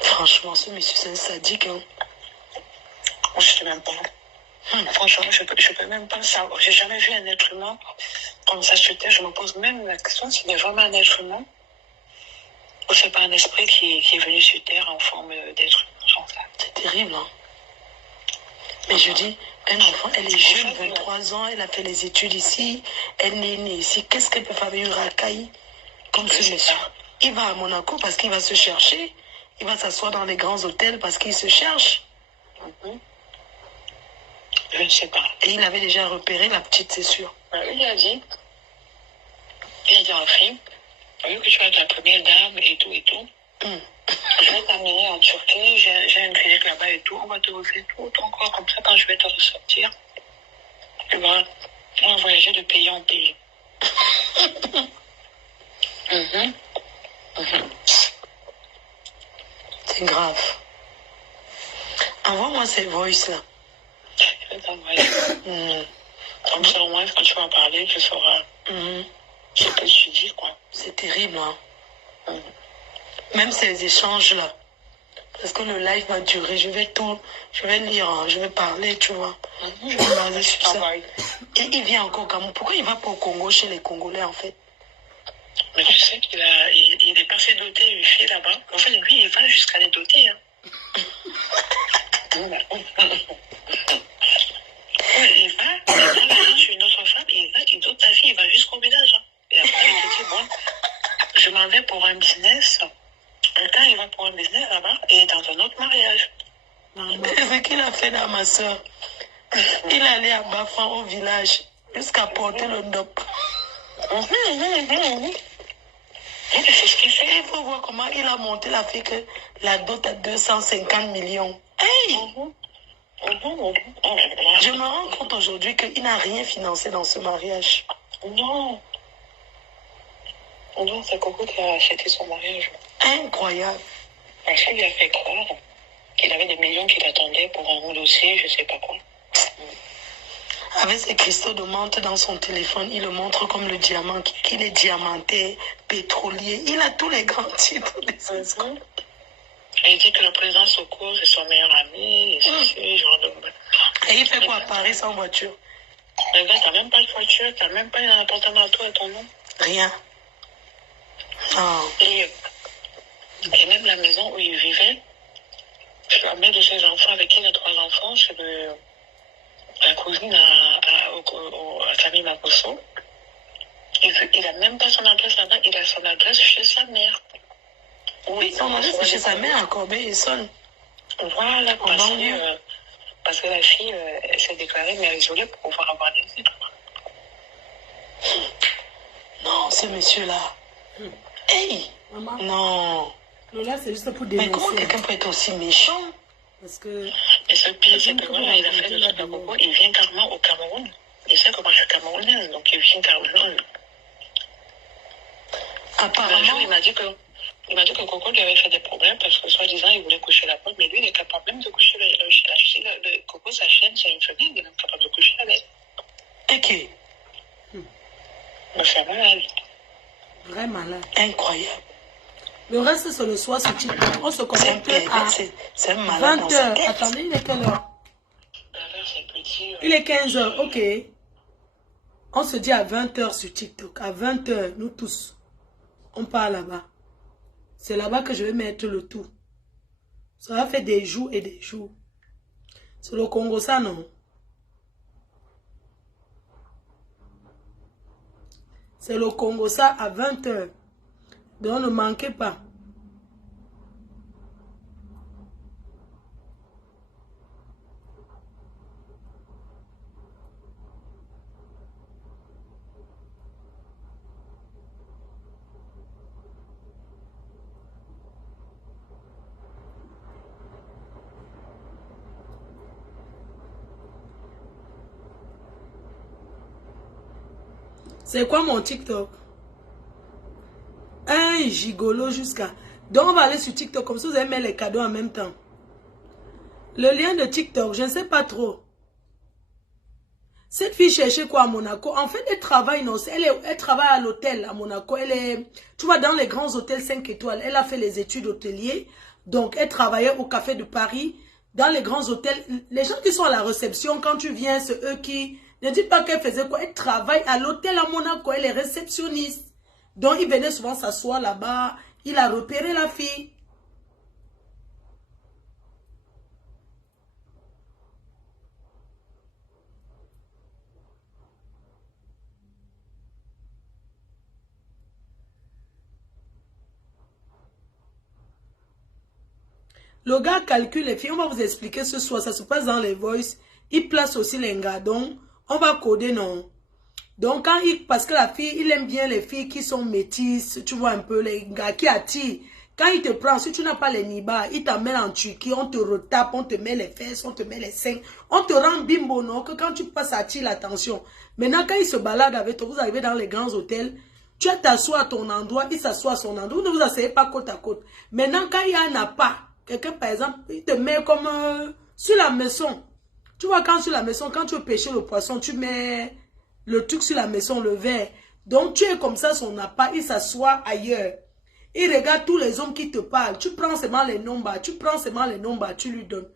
Franchement, ce monsieur, c'est un sadique. Hein. Je sais même pas. Franchement, je peux même pas savoir. J'ai jamais vu un être humain comme ça sur terre. Je me pose même la question s'il est vraiment un être humain ou c'est pas un esprit qui est venu sur terre en forme d'être humain. C'est terrible, hein. Mais je dis, un enfant, elle est jeune, 23 ans, elle a fait les études ici, elle est née ici. Qu'est-ce qu'elle peut faire avec une racaille comme ce monsieur? Il va à Monaco parce qu'il va se chercher. Il va s'asseoir dans les grands hôtels parce qu'il se cherche. Je ne sais pas. Et il avait déjà repéré la petite, c'est sûr. Il a dit à la fille, vu que tu vas être la première dame et tout, je vais t'amener en Turquie, j'ai une clinique là-bas et tout, on va te refaire tout ton corps comme ça quand je vais te ressortir. Tu vois, on va voyager de pays en pays. C'est grave. Envoie-moi ces voices-là. Je vais t'envoyer. Comme ça, au moins, quand tu vas en parler, tu sauras ce que tu dis, quoi. C'est terrible, hein. Même ces échanges-là. Parce que le live va durer. Je vais lire, hein, je vais parler, tu vois. Je vais baser sur ça. Et il vient encore au Cameroun. Pourquoi il va pas au Congo chez les Congolais, en fait? Mais tu sais qu'il est passé doté une fille là-bas. En fait, lui, il va jusqu'à les doter. Hein. Il va sur une autre femme, il dote ta fille, il va jusqu'au village. Hein. Et après, il te dit, bon, je m'en vais pour un business. Et quand il va pour un business là-bas, il est dans un autre mariage. C'est ce qu'il a fait dans ma soeur. Il allait à Bafan au village jusqu'à porter le dop. C'est ce qu'il fait. Il faut voir comment il a monté la fille que la dot à 250 millions. Hey! Je me rends compte aujourd'hui qu'il n'a rien financé dans ce mariage. Non, c'est Coco qui a acheté son mariage. Incroyable. Parce qu'il lui a fait croire qu'il avait des millions qui l'attendaient pour un dossier, je sais pas quoi. Avec ses cristaux de menthe dans son téléphone, il le montre comme le diamant, qu'il est diamanté, pétrolier. Il a tous les grands titres des escrocs. Et il dit que le président Soko, c'est son meilleur ami, et c'est genre de... Et il fait quoi à Paris sans voiture? Regarde, t'as même pas de voiture, t'as même pas un appartement à toi et ton nom. Rien. Oh. Et même la maison où il vivait, la mère de ses enfants, avec qui il a 3 enfants, c'est la cousine à Camille Makosso. Il n'a même pas son adresse là-bas, il a son adresse chez sa mère. Oui, son adresse c'est chez sa mère à Corbeil-Essonnes. Voilà, parce que la fille, elle s'est déclarée mère isolée pour pouvoir avoir des enfants. Non, ce monsieur-là. Hey! Maman. Non. Lola, c'est juste pour Mais dénoncer. comment quelqu'un peut être aussi méchant? Parce que... Et ce pire, c'est que voilà, il a fait le truc à Coco, il vient carrément au Cameroun. Il sait que moi je suis camerounaise, donc il vient carrément. Apparemment. Un jour, il m'a dit que Coco lui avait fait des problèmes parce que soi-disant il voulait coucher la pote, mais lui il est capable même de coucher la Coco, sa chaîne, c'est une femelle, il est même capable de coucher avec. Ok. Mais c'est malade. Vrai malade. Incroyable. Le reste, c'est le soir sur TikTok. On se connecte à C'est un malade. 20h. Attendez, il est quelle heure? L'inverse, c'est petit. Il est 15 heures, ok. On se dit à 20 heures sur TikTok. À 20 heures, nous tous, on part là-bas. C'est là-bas que je vais mettre le tout. Ça va faire des jours et des jours. C'est le Congo, ça, non? C'est le Congo, ça, à 20 heures. Donc, ne manquez pas. C'est quoi mon TikTok? Un gigolo jusqu'à... Donc, on va aller sur TikTok, comme ça vous allez mettre les cadeaux en même temps. Le lien de TikTok, je ne sais pas trop. Cette fille cherchait quoi à Monaco? En fait, elle travaille, non, elle travaille à l'hôtel à Monaco. Elle est, tu vois, dans les grands hôtels 5 étoiles. Elle a fait les études hôteliers. Donc, elle travaillait au Café de Paris. Dans les grands hôtels, les gens qui sont à la réception, quand tu viens, c'est eux qui... Ne dis pas qu'elle faisait quoi. Elle travaille à l'hôtel à Monaco. Elle est réceptionniste. Donc, il venait souvent s'asseoir là-bas. Il a repéré la fille. Le gars calcule les filles. On va vous expliquer ce soir. Ça se passe dans les voices. Il place aussi les gars. Donc, on va coder, non. Donc, quand il... Parce que la fille, il aime bien les filles qui sont métisses. Tu vois un peu, les gars qui attirent. Quand il te prend, si tu n'as pas les niba, il t'amène en Turquie. On te retape, on te met les fesses, on te met les seins. On te rend bimbo, non? Que quand tu passes, ça attire l'attention. Maintenant, quand il se balade avec toi, vous arrivez dans les grands hôtels. Tu t'assois à ton endroit, il s'assoit à son endroit. Vous ne vous asseyez pas côte à côte. Maintenant, quand il y en a pas... Quelqu'un, par exemple, il te met comme sur la maison. Tu vois, quand sur la maison, quand tu veux pêcher le poisson, tu mets le truc sur la maison, le verre. Donc, tu es comme ça, son appart, il s'assoit ailleurs. Il regarde tous les hommes qui te parlent. Tu prends seulement les nombres, tu lui donnes.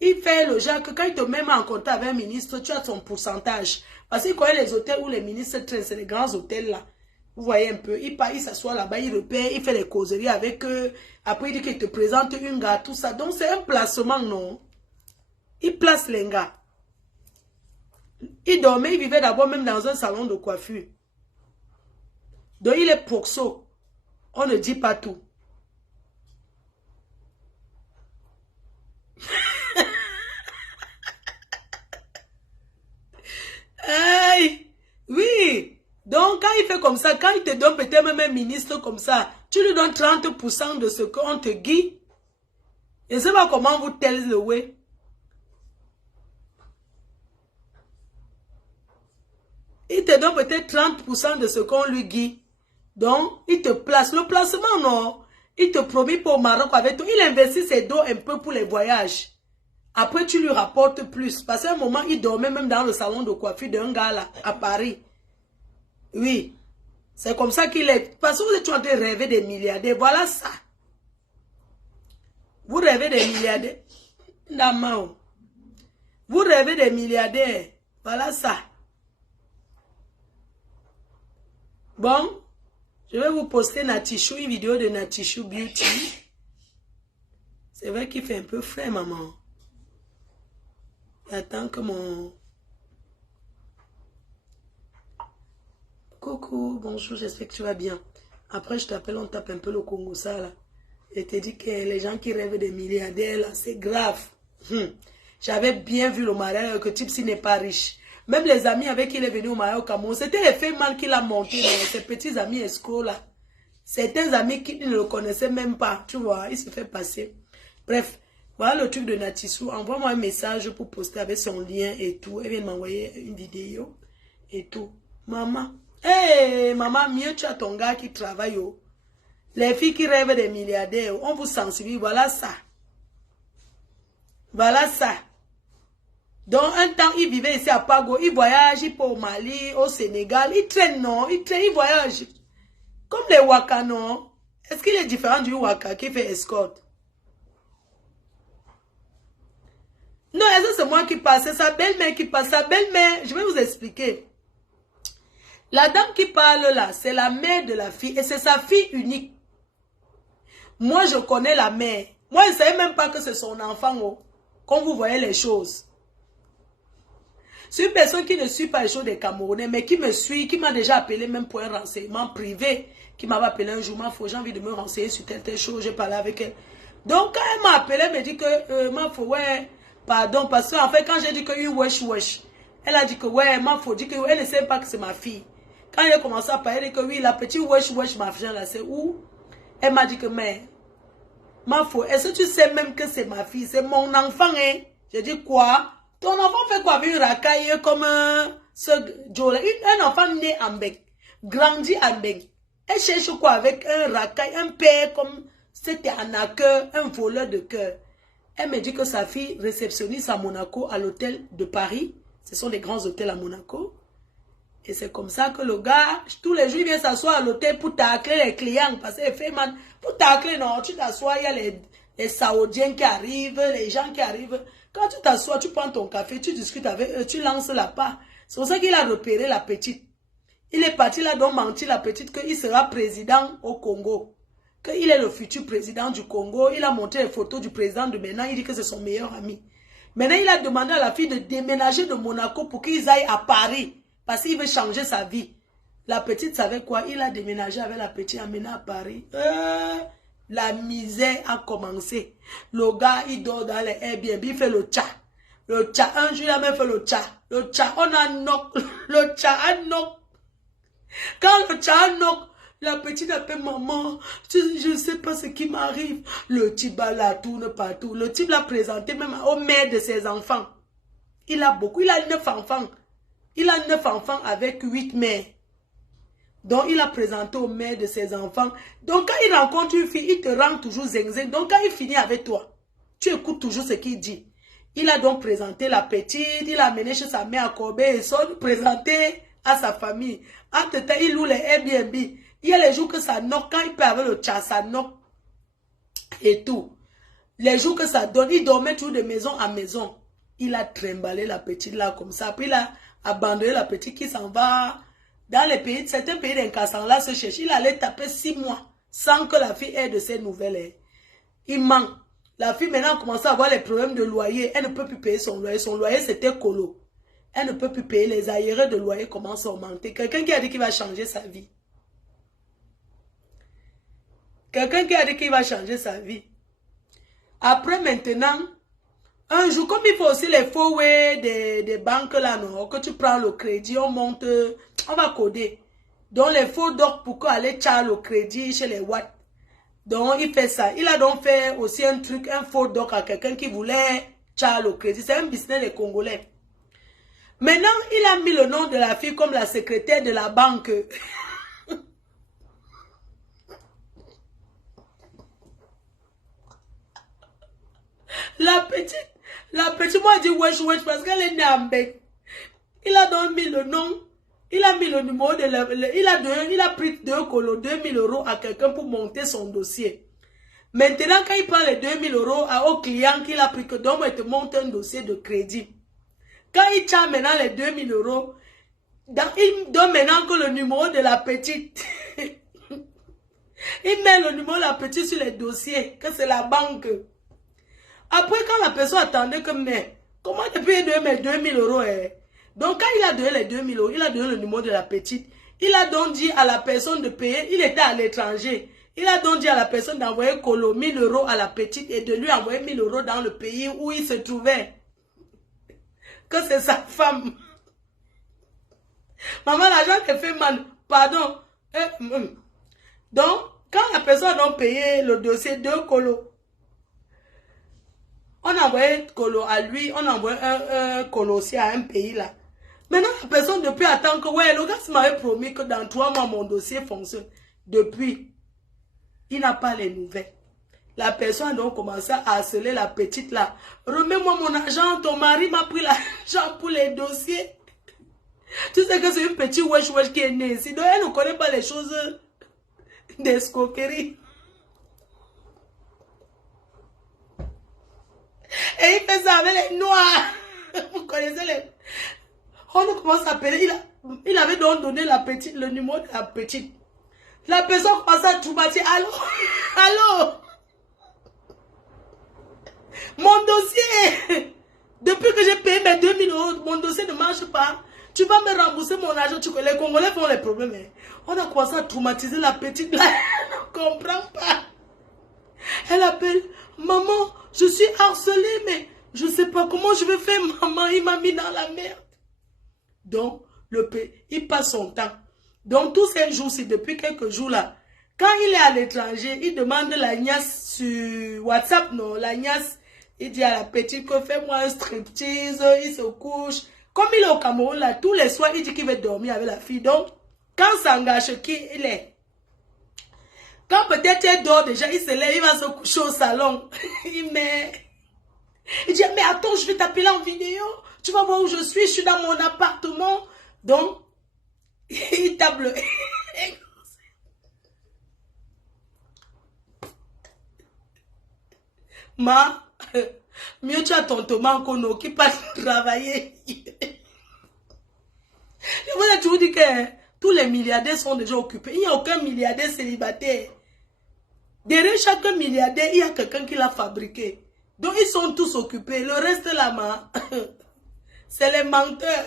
Il fait le genre que quand il te met en contact avec un ministre, tu as son pourcentage. Parce qu'il connaît les hôtels où les ministres traînent, c'est les grands hôtels là. Vous voyez un peu, il part, il s'assoit là-bas, il repère, il fait les causeries avec eux. Après, il dit qu'il te présente une gars, tout ça. Donc, c'est un placement, non? Il place les gars. Il dormait, il vivait d'abord même dans un salon de coiffure. Donc, il est proxo. On ne dit pas tout. Hey, oui. Donc, quand il fait comme ça, quand il te donne peut-être même un ministre comme ça, tu lui donnes 30% de ce qu'on te guide. Je ne sais pas comment vous tell the way. Il te donne peut-être 30% de ce qu'on lui guide. Donc, il te place. Le placement, non. Il te promet pour au Maroc avec toi. Il investit ses dos un peu pour les voyages. Après, tu lui rapportes plus. Parce qu'à un moment, il dormait même dans le salon de coiffure d'un gars là, à Paris. Oui. C'est comme ça qu'il est. Parce que vous êtes en train de rêver des milliardaires. Voilà ça. Vous rêvez des milliardaires. Non. Vous rêvez des milliardaires. Voilà ça. Bon. Je vais vous poster Natichou, une vidéo de Natichou Beauty. C'est vrai qu'il fait un peu frais, maman. J'attends que mon... Coucou, bonjour, j'espère que tu vas bien. Après, je t'appelle, on tape un peu le Congo, ça, là. Et te dis que les gens qui rêvent des milliardaires, là, c'est grave. J'avais bien vu le mariage, que Tipsy n'est pas riche. Même les amis avec qui il est venu au mariage au Cameroun, c'était les faits mal qu'il a monté, ses petits amis escrocs, là. Certains amis qui ne le connaissaient même pas, tu vois, il se fait passer. Bref, voilà le truc de Natissou. Envoie-moi un message pour poster avec son lien et tout. Elle vient de m'envoyer une vidéo et tout. Maman. Hey, maman, mieux tu as ton gars qui travaille. Oh. Les filles qui rêvent des milliardaires, on vous sensibilise. Voilà ça. Voilà ça. Donc, un temps, il vivait ici à Pago. Il voyage, il peut au Mali, au Sénégal. Il traîne, non? Il traîne, il voyage. Comme les Waka, non? Est-ce qu'il est différent du Waka qui fait escorte? Non, est-ce que c'est moi qui passe? C'est sa belle-mère qui passe. Sa belle-mère, je vais vous expliquer. La dame qui parle là, c'est la mère de la fille et c'est sa fille unique. Moi, je connais la mère. Moi, je ne savais même pas que c'est son enfant. Oh, quand vous voyez les choses. C'est une personne qui ne suit pas les choses des Camerounais, mais qui me suit, qui m'a déjà appelé même pour un renseignement privé, qui m'avait appelé un jour, j'ai envie de me renseigner sur telle chose, j'ai parlé avec elle. Donc, quand elle m'a appelé, elle me dit que, ouais, pardon, parce qu'en fait, quand j'ai dit que wesh, elle a dit que, ouais, dit que, elle ne sait pas que c'est ma fille. Quand elle a commencé à parler, elle a dit que, oui, la petite wesh, ma fille, là, c'est où? Elle m'a dit que, mais, est-ce que tu sais même que c'est ma fille? C'est mon enfant, hein? J'ai dit, quoi? Ton enfant fait quoi avec une racaille comme ce Joe? Un enfant né en Bec, grandi en Bec. Elle cherche quoi avec un racaille, un père comme c'était un cœur, un voleur de cœur. Elle me dit que sa fille réceptionniste à Monaco, à l'hôtel de Paris. Ce sont des grands hôtels à Monaco. Et c'est comme ça que le gars, tous les jours, il vient s'asseoir à l'hôtel pour tacler les clients. Parce qu'il fait man, pour tacler, non, tu t'assois, il y a les Saoudiens qui arrivent, les gens qui arrivent. Quand tu t'assois, tu prends ton café, tu discutes avec eux, tu lances la part. C'est pour ça qu'il a repéré la petite. Il est parti là, donc mentir la petite qu'il sera président au Congo. Qu'il est le futur président du Congo. Il a montré les photos du président de maintenant. Il dit que c'est son meilleur ami. Maintenant, il a demandé à la fille de déménager de Monaco pour qu'ils aillent à Paris. Parce qu'il veut changer sa vie. La petite savait quoi? Il a déménagé avec la petite amenée à Paris. La misère a commencé. Le gars, il dort dans les Airbnb, il fait le tcha. Le tcha, un jour, il a même fait le tcha. Le tcha, on a knock. Le tcha a knock. Quand le tcha a knock, la petite appelle maman. Je ne sais pas ce qui m'arrive. Le type la tourne partout. Le type l'a présenté même au maire de ses enfants. Il a beaucoup. Il a 9 enfants. Il a 9 enfants avec 8 mères. Donc, il a présenté au maire de ses enfants. Donc, quand il rencontre une fille, il te rend toujours zing-zing. Donc, quand il finit avec toi, tu écoutes toujours ce qu'il dit. Il a donc présenté la petite, il a amené chez sa mère à Corbeil-Essonnes, présenté à sa famille. Entre temps, il loue les Airbnb. Il y a les jours que ça knock, quand il peut avoir le chat, ça knock et tout. Les jours que ça donne, il dormait toujours de maison en maison. Il a trimballé la petite là comme ça. Puis il a abandonné la petite qui s'en va dans les pays, certains pays d'incassants là se cherchent. Il allait taper 6 mois sans que la fille ait de ses nouvelles. Il manque. La fille maintenant a commencé à avoir les problèmes de loyer. Elle ne peut plus payer son loyer. Son loyer c'était colo. Elle ne peut plus payer. Les arriérés de loyer commencent à augmenter. Quelqu'un qui a dit qu'il va changer sa vie. Quelqu'un qui a dit qu'il va changer sa vie. Après maintenant, un jour, comme il faut aussi les faux des banques là, non, que tu prends le crédit, on monte, on va coder. Donc les faux docs pour aller charger le crédit chez les Watt. Donc il fait ça. Il a donc fait aussi un truc, un faux doc à quelqu'un qui voulait charger le crédit. C'est un business des Congolais. Maintenant, il a mis le nom de la fille comme la secrétaire de la banque. La petite, moi, dit wesh, parce qu'elle est née en bec. Il a donc mis le nom, il a mis le numéro de la, il a pris 2 colos, 2000 € à quelqu'un pour monter son dossier. Maintenant, quand il prend les 2000 € au client qu'il a pris, que donc, il te monte un dossier de crédit. Quand il tient maintenant les 2000 €, il donne maintenant que le numéro de la petite. Il met le numéro de la petite sur les dossiers, que c'est la banque. Après, quand la personne attendait que, mais, comment tu peux donner mes 2000 €? Donc, quand il a donné les 2000 €, il a donné le numéro de la petite. Il a donc dit à la personne de payer, il était à l'étranger. Il a donc dit à la personne d'envoyer colo 1000 € à la petite et de lui envoyer 1000 € dans le pays où il se trouvait. Que c'est sa femme. Maman, l'argent te fait mal. Pardon. Donc, quand la personne a donc payé le dossier 2 colos, on a envoyé colo à lui, on a envoyé un colo aussi à un pays là. Maintenant, la personne depuis attend que, ouais, le gars m'avait promis que dans 3 mois, mon dossier fonctionne. Depuis, il n'a pas les nouvelles. La personne a donc commencé à harceler la petite là. Remets-moi mon argent, ton mari m'a pris l'argent pour les dossiers. Tu sais que c'est une petite wesh qui est née ici. Donc, elle ne connaît pas les choses d'escroquerie. Et il fait ça avec les noirs. Vous connaissez les... On commence à appeler. Il avait donc donné le numéro de la petite. La personne commence à traumatiser. Allô? Allô? Mon dossier, depuis que j'ai payé mes 2000 €, mon dossier ne marche pas. Tu vas me rembourser mon argent. Les Congolais font les problèmes. Hein. On a commencé à traumatiser la petite là. Elle ne comprend pas. Elle appelle, maman, je suis harcelée, mais je ne sais pas comment je vais faire, maman. Il m'a mis dans la merde. Donc, il passe son temps. Donc, tous ces jours-ci, depuis quelques jours là, quand il est à l'étranger, il demande la nièce sur WhatsApp, non, la nièce, il dit à la petite que fais-moi un striptease, il se couche. Comme il est au Cameroun là, tous les soirs, il dit qu'il va dormir avec la fille. Donc, quand ça engage qui il est, quand peut-être il dort déjà, il se lève, il va se coucher au salon. Il dit, mais attends, je vais t'appeler en vidéo. Tu vas voir où je suis dans mon appartement. Donc, il table. Mieux tu as ton Thomas Kono qui passe travailler. Je vous ai toujours dit que tous les milliardaires sont déjà occupés. Il n'y a aucun milliardaire célibataire. Derrière chaque milliardaire, il y a quelqu'un qui l'a fabriqué. Donc ils sont tous occupés. Le reste là, c'est les menteurs.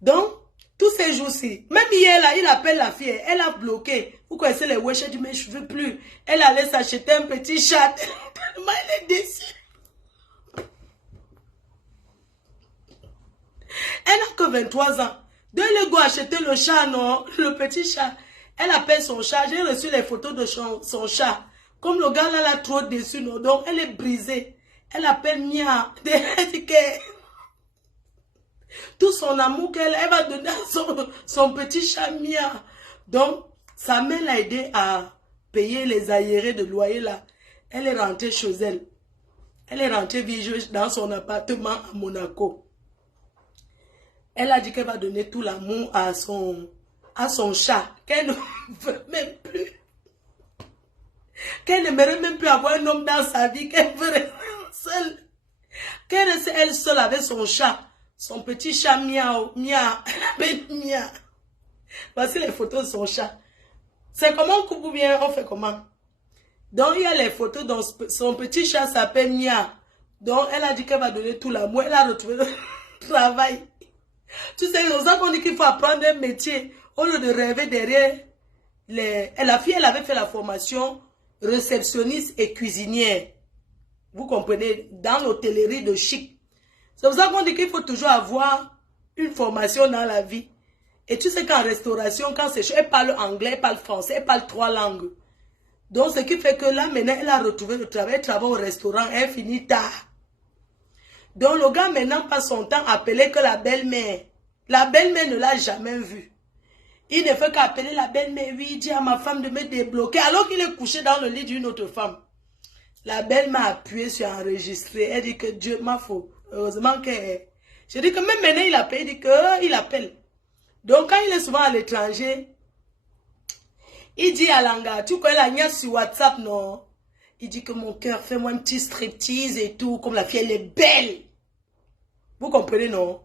Donc, tous ces jours-ci, même hier là, il appelle la fille, elle a bloqué. Vous connaissez les wesh, elle dit, mais je ne veux plus. Elle allait s'acheter un petit chat. Tellement elle est déçue. Elle n'a que 23 ans. De le go acheter le chat, non, le petit chat. Elle appelle son chat. J'ai reçu les photos de son chat. Comme le gars là, l'a trop déçu, non, donc elle est brisée. Elle appelle Mia. Elle dit que tout son amour qu'elle va donner à son petit chat Mia. Donc, sa mère l'a aidé à payer les arriérés de loyer là. Elle est rentrée chez elle. Elle est rentrée vivre dans son appartement à Monaco. Elle a dit qu'elle va donner tout l'amour à son chat. Qu'elle ne veut même plus. Qu'elle n'aimerait même plus avoir un homme dans sa vie. Qu'elle veut rester seule. Qu'elle reste elle seule avec son chat. Son petit chat miaou, mia, mia. Voici les photos de son chat. C'est comment on coupe ou bien on fait comment? Donc il y a les photos dont son petit chat s'appelle Mia. Donc elle a dit qu'elle va donner tout l'amour. Elle a retrouvé le travail. Tu sais, c'est pour ça qu'on dit qu'il faut apprendre un métier au lieu de rêver derrière la fille, elle avait fait la formation réceptionniste et cuisinière. Vous comprenez? Dans l'hôtellerie de chic. C'est pour ça qu'on dit qu'il faut toujours avoir une formation dans la vie. Et tu sais qu'en restauration, quand c'est chaud, elle parle anglais, elle parle français, elle parle 3 langues. Donc, ce qui fait que là, maintenant, elle a retrouvé le travail, elle travaille au restaurant, elle finit tard. Donc, le gars, maintenant, passe son temps à appeler que la belle-mère. La belle-mère ne l'a jamais vue. Il ne fait qu'appeler la belle-mère, oui, il dit à ma femme de me débloquer, alors qu'il est couché dans le lit d'une autre femme. La belle-mère a appuyé sur enregistrer. Elle dit que Dieu m'a faux. Heureusement que... Je dis que même maintenant, il appelle, il dit qu'il appelle. Donc, quand il est souvent à l'étranger, il dit à Langa, tu connais la nièce sur WhatsApp, non? Il dit que mon cœur, fais-moi un petit striptease et tout, comme la fille, elle est belle. Vous comprenez, non?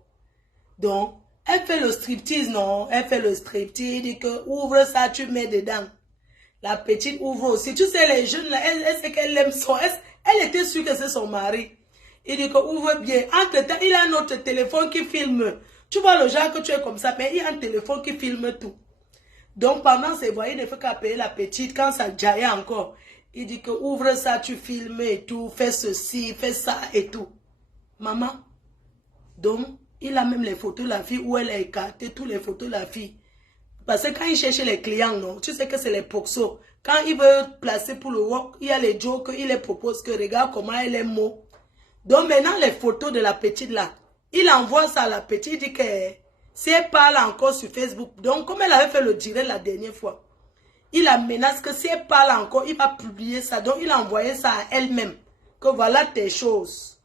Donc, elle fait le striptease, non? Elle fait le striptease, il dit que ouvre ça, tu mets dedans. La petite ouvre aussi. Tu sais, les jeunes, là, elle sait qu'elle aime son... Elle était sûre que c'est son mari. Il dit que ouvre bien. Entre-temps, il a un autre téléphone qui filme. Tu vois le genre que tu es comme ça, mais il y a un téléphone qui filme tout. Donc, pendant ces voyages, il ne fait qu'appeler la petite quand ça jaille encore. Il dit que ouvre ça, tu filmes et tout, fais ceci, fais ça et tout. Maman. Donc, il a même les photos de la fille où elle a écarté toutes les photos de la fille. Parce que quand il cherche les clients, non, tu sais que c'est les proxos. Quand il veut placer pour le work, il y a les jokes, il les propose que regarde comment elle est mot. Donc maintenant, les photos de la petite là, il envoie ça à la petite, il dit que si elle parle encore sur Facebook, donc comme elle avait fait le direct la dernière fois, il la menace que si elle parle encore, il va publier ça. Donc il a envoyé ça à elle-même, que voilà tes choses.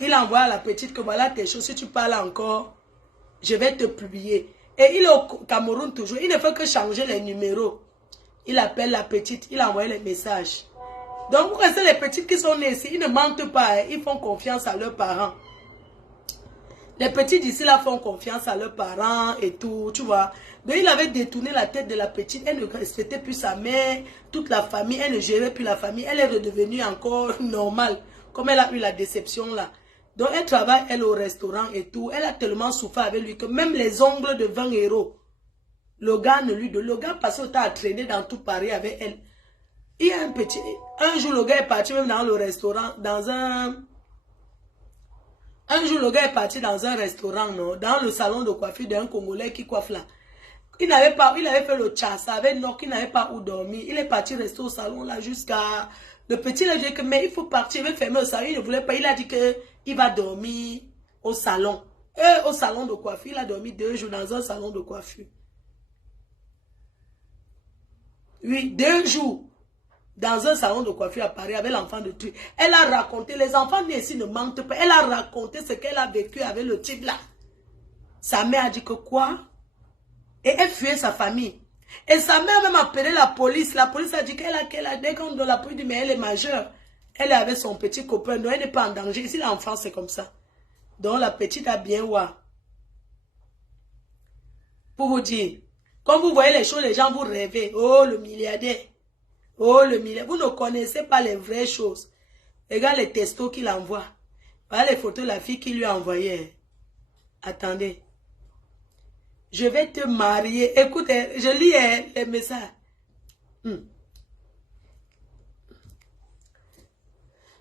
Il envoie à la petite que voilà tes choses, si tu parles encore, je vais te publier. Et il est au Cameroun toujours, il ne fait que changer les numéros. Il appelle la petite, il envoie les messages. Donc, vous restez les petites qui sont nées ici, ils ne mentent pas, hein, ils font confiance à leurs parents. Les petits d'ici là font confiance à leurs parents et tout, tu vois. Donc, il avait détourné la tête de la petite, elle ne respectait plus sa mère, toute la famille, elle ne gérait plus la famille, elle est redevenue encore normale, comme elle a eu la déception là. Donc, elle travaille, elle, au restaurant et tout, elle a tellement souffert avec lui que même les ongles de 20 euros, le gars ne lui donne. Le gars passait au temps à traîner dans tout Paris avec elle. Il y a un jour, le gars est parti même dans le restaurant, un jour, le gars est parti dans un restaurant, non, dans le salon de coiffure d'un Congolais qui coiffe là. Il avait fait le tchassa avec Noc, il n'avait pas où dormir. Il est parti rester au salon là jusqu'à... Le petit, il a dit que, mais il faut partir, il veut fermer le salon. Il ne voulait pas, il a dit qu'il va dormir au salon. Au salon de coiffure, il a dormi 2 jours dans un salon de coiffure. Oui, 2 jours. Dans un salon de coiffure à Paris avec l'enfant de truc. Elle a raconté, les enfants nés ici ne mentent pas. Elle a raconté ce qu'elle a vécu avec le type là. Sa mère a dit que quoi? Et elle fuyait sa famille. Et sa mère a même appelé la police. La police a dit qu'elle a dès qu'on la police dit mais elle est majeure. Elle est avec son petit copain, donc elle n'est pas en danger. Ici l'enfant c'est comme ça. Donc la petite a bien ouah. Pour vous dire, quand vous voyez les choses, les gens vous rêvez. Oh le milliardaire. Oh, le milliard. Vous ne connaissez pas les vraies choses. Regarde les textos qu'il envoie. Voilà les photos de la fille qui lui a envoyé. Attendez. Je vais te marier. Écoutez, je lis les messages.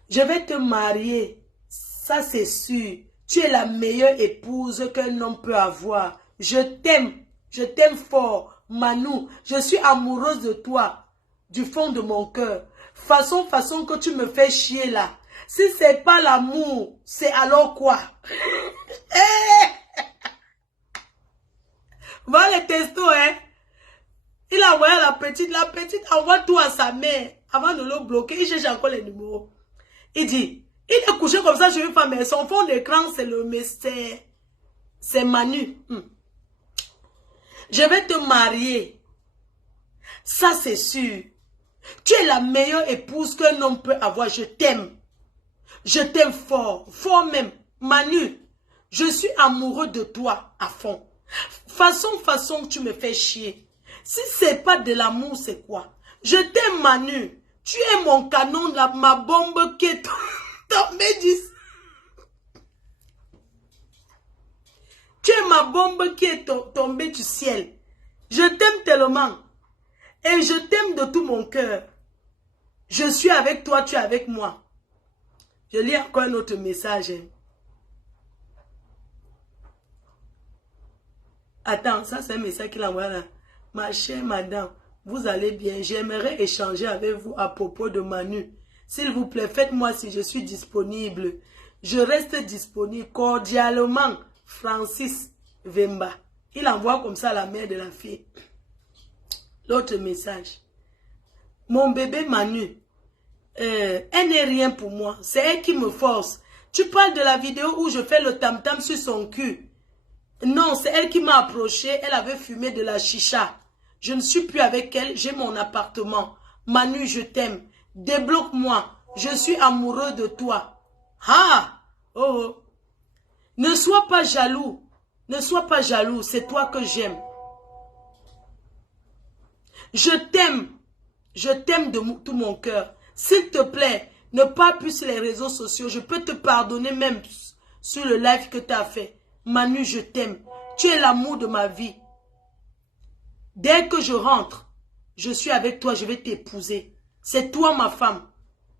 Je vais te marier. Ça, c'est sûr. Tu es la meilleure épouse qu'un homme peut avoir. Je t'aime. Je t'aime fort. Manu, je suis amoureuse de toi. Du fond de mon cœur. Façon que tu me fais chier là. Si c'est pas l'amour, c'est alors quoi? Voilà les textos, hein. Il a envoyé à la petite envoie tout à sa mère. Avant de le bloquer, il cherche encore les numéros. Il dit, il est couché comme ça chez une femme, mais son fond d'écran, c'est Manu. Je vais te marier. Ça, c'est sûr. Tu es la meilleure épouse qu'un homme peut avoir. Je t'aime. Je t'aime fort. Fort même. Manu, je suis amoureux de toi à fond. Façon que tu me fais chier. Si c'est pas de l'amour, c'est quoi? Je t'aime Manu. Tu es mon canon, ma bombe qui est tombée du... Tu es ma bombe qui est tombée du ciel. Je t'aime tellement. Et je t'aime de tout mon cœur. Je suis avec toi, tu es avec moi. Je lis encore un autre message. Attends, ça c'est un message qu'il envoie là. Ma chère madame, vous allez bien. J'aimerais échanger avec vous à propos de Manu. S'il vous plaît, faites-moi si je suis disponible. Je reste disponible cordialement. Francis Vemba. Il envoie comme ça à la mère de la fille. L'autre message. Mon bébé Manu, elle n'est rien pour moi. C'est elle qui me force. Tu parles de la vidéo où je fais le tam-tam sur son cul. Non, c'est elle qui m'a approché. Elle avait fumé de la chicha. Je ne suis plus avec elle. J'ai mon appartement. Manu, je t'aime. Débloque-moi. Je suis amoureux de toi. Ah! Oh! Ne sois pas jaloux. Ne sois pas jaloux. C'est toi que j'aime. Je t'aime de tout mon cœur. S'il te plaît, ne parle plus sur les réseaux sociaux. Je peux te pardonner même sur le live que tu as fait. Manu, je t'aime. Tu es l'amour de ma vie. Dès que je rentre, je suis avec toi, je vais t'épouser. C'est toi ma femme.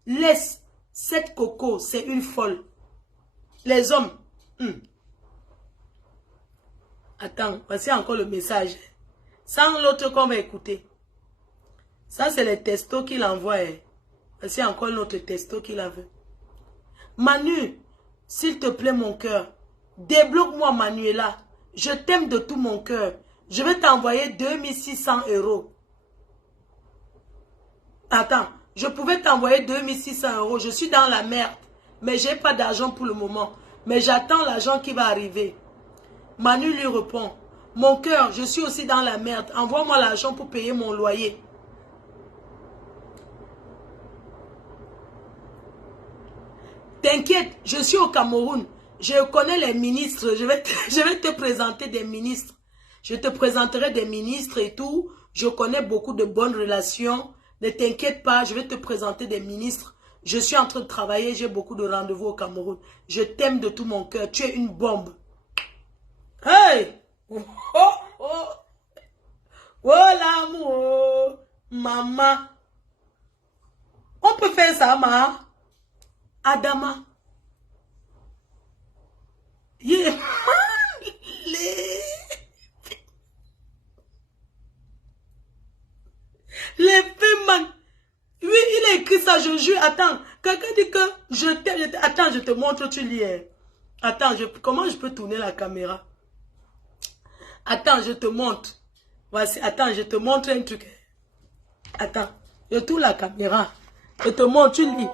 Laisse cette coco, c'est une folle. Les hommes. Attends, voici encore le message. Sans l'autre qu'on va écouter. Ça, c'est les textos qu'il envoie. Voici encore notre texto qu'il avait. Manu, s'il te plaît, mon cœur, débloque-moi Manuela. Je t'aime de tout mon cœur. Je vais t'envoyer 2600 €. Attends, je pouvais t'envoyer 2600 €. Je suis dans la merde. Mais je n'ai pas d'argent pour le moment. Mais j'attends l'argent qui va arriver. Manu lui répond. Mon cœur, je suis aussi dans la merde. Envoie-moi l'argent pour payer mon loyer. T'inquiète, je suis au Cameroun. Je connais les ministres. Je vais te présenter des ministres. Je te présenterai des ministres et tout. Je connais beaucoup de bonnes relations. Ne t'inquiète pas, je vais te présenter des ministres. Je suis en train de travailler, j'ai beaucoup de rendez-vous au Cameroun. Je t'aime de tout mon cœur. Tu es une bombe. Hey! Oh, oh! Oh l'amour! Maman! On peut faire ça, ma? Adama. Yeah. Les femmes. Oui, il a écrit ça, je jure. Attends, quelqu'un dit que je t'aime. Attends, je te montre, tu lis. Attends, comment je peux tourner la caméra? Attends, je te montre. Voici, attends, je te montre un truc. Attends, je tourne la caméra. Je te montre, tu lis.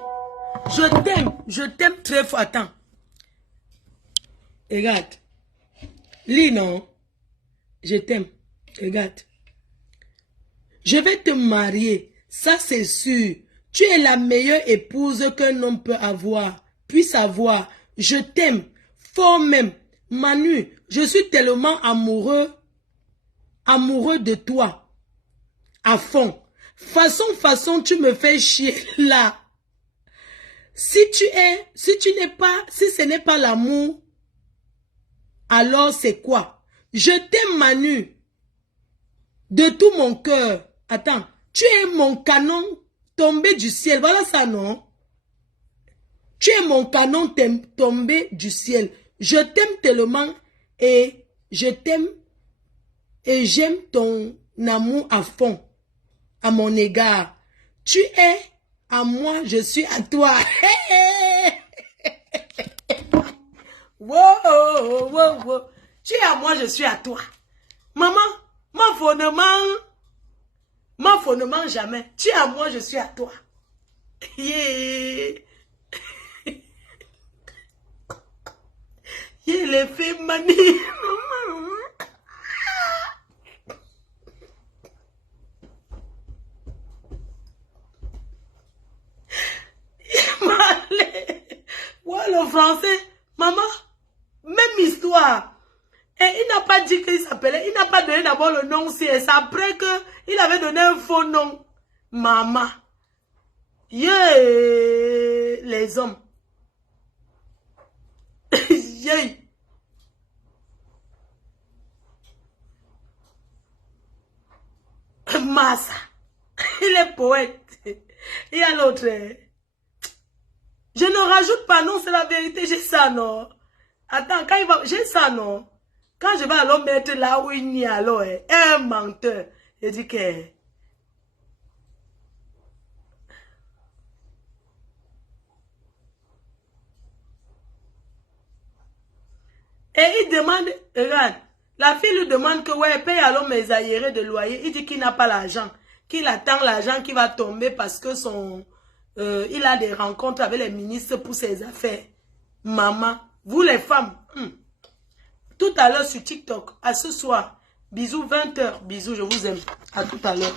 Je t'aime très fort. Attends. Regarde. Lis, non? Je t'aime. Regarde. Je vais te marier. Ça, c'est sûr. Tu es la meilleure épouse qu'un homme peut avoir. Puisse avoir. Je t'aime. Fort même. Manu, je suis tellement amoureux. Amoureux de toi. À fond. Façon, tu me fais chier là. Si ce n'est pas l'amour, alors c'est quoi? Je t'aime, Manu. De tout mon cœur. Attends. Tu es mon canon tombé du ciel. Voilà ça, non? Tu es mon canon tombé du ciel. Je t'aime tellement et je t'aime et j'aime ton amour à fond, à mon égard. Tu es à moi, je suis à toi. Wow, wow, wow. Tu es à moi, je suis à toi. Maman, mon faux ne ment jamais. Tu es à moi, je suis à toi. Yeah. Yeah, les filles manie. Ouais, le français. Maman, même histoire. Et il n'a pas dit qu'il s'appelait. Il n'a pas donné d'abord le nom. C'est après qu'il avait donné un faux nom. Maman. Yeah, les hommes. Yeah. Massa. Il est poète. Il y a l'autre. Je ne rajoute pas, non, c'est la vérité. J'ai ça, non. Attends, quand il va... J'ai ça, non. Quand je vais alors mettre là où il n'y a alors, un menteur. Je dis que... Et il demande, regarde, la fille lui demande que, ouais, paye alors mes aérés de loyer. Il dit qu'il n'a pas l'argent. Qu'il attend l'argent qui va tomber parce que il a des rencontres avec les ministres pour ses affaires. Maman, vous les femmes, tout à l'heure sur TikTok, à ce soir, bisous 20h, bisous, je vous aime, à tout à l'heure.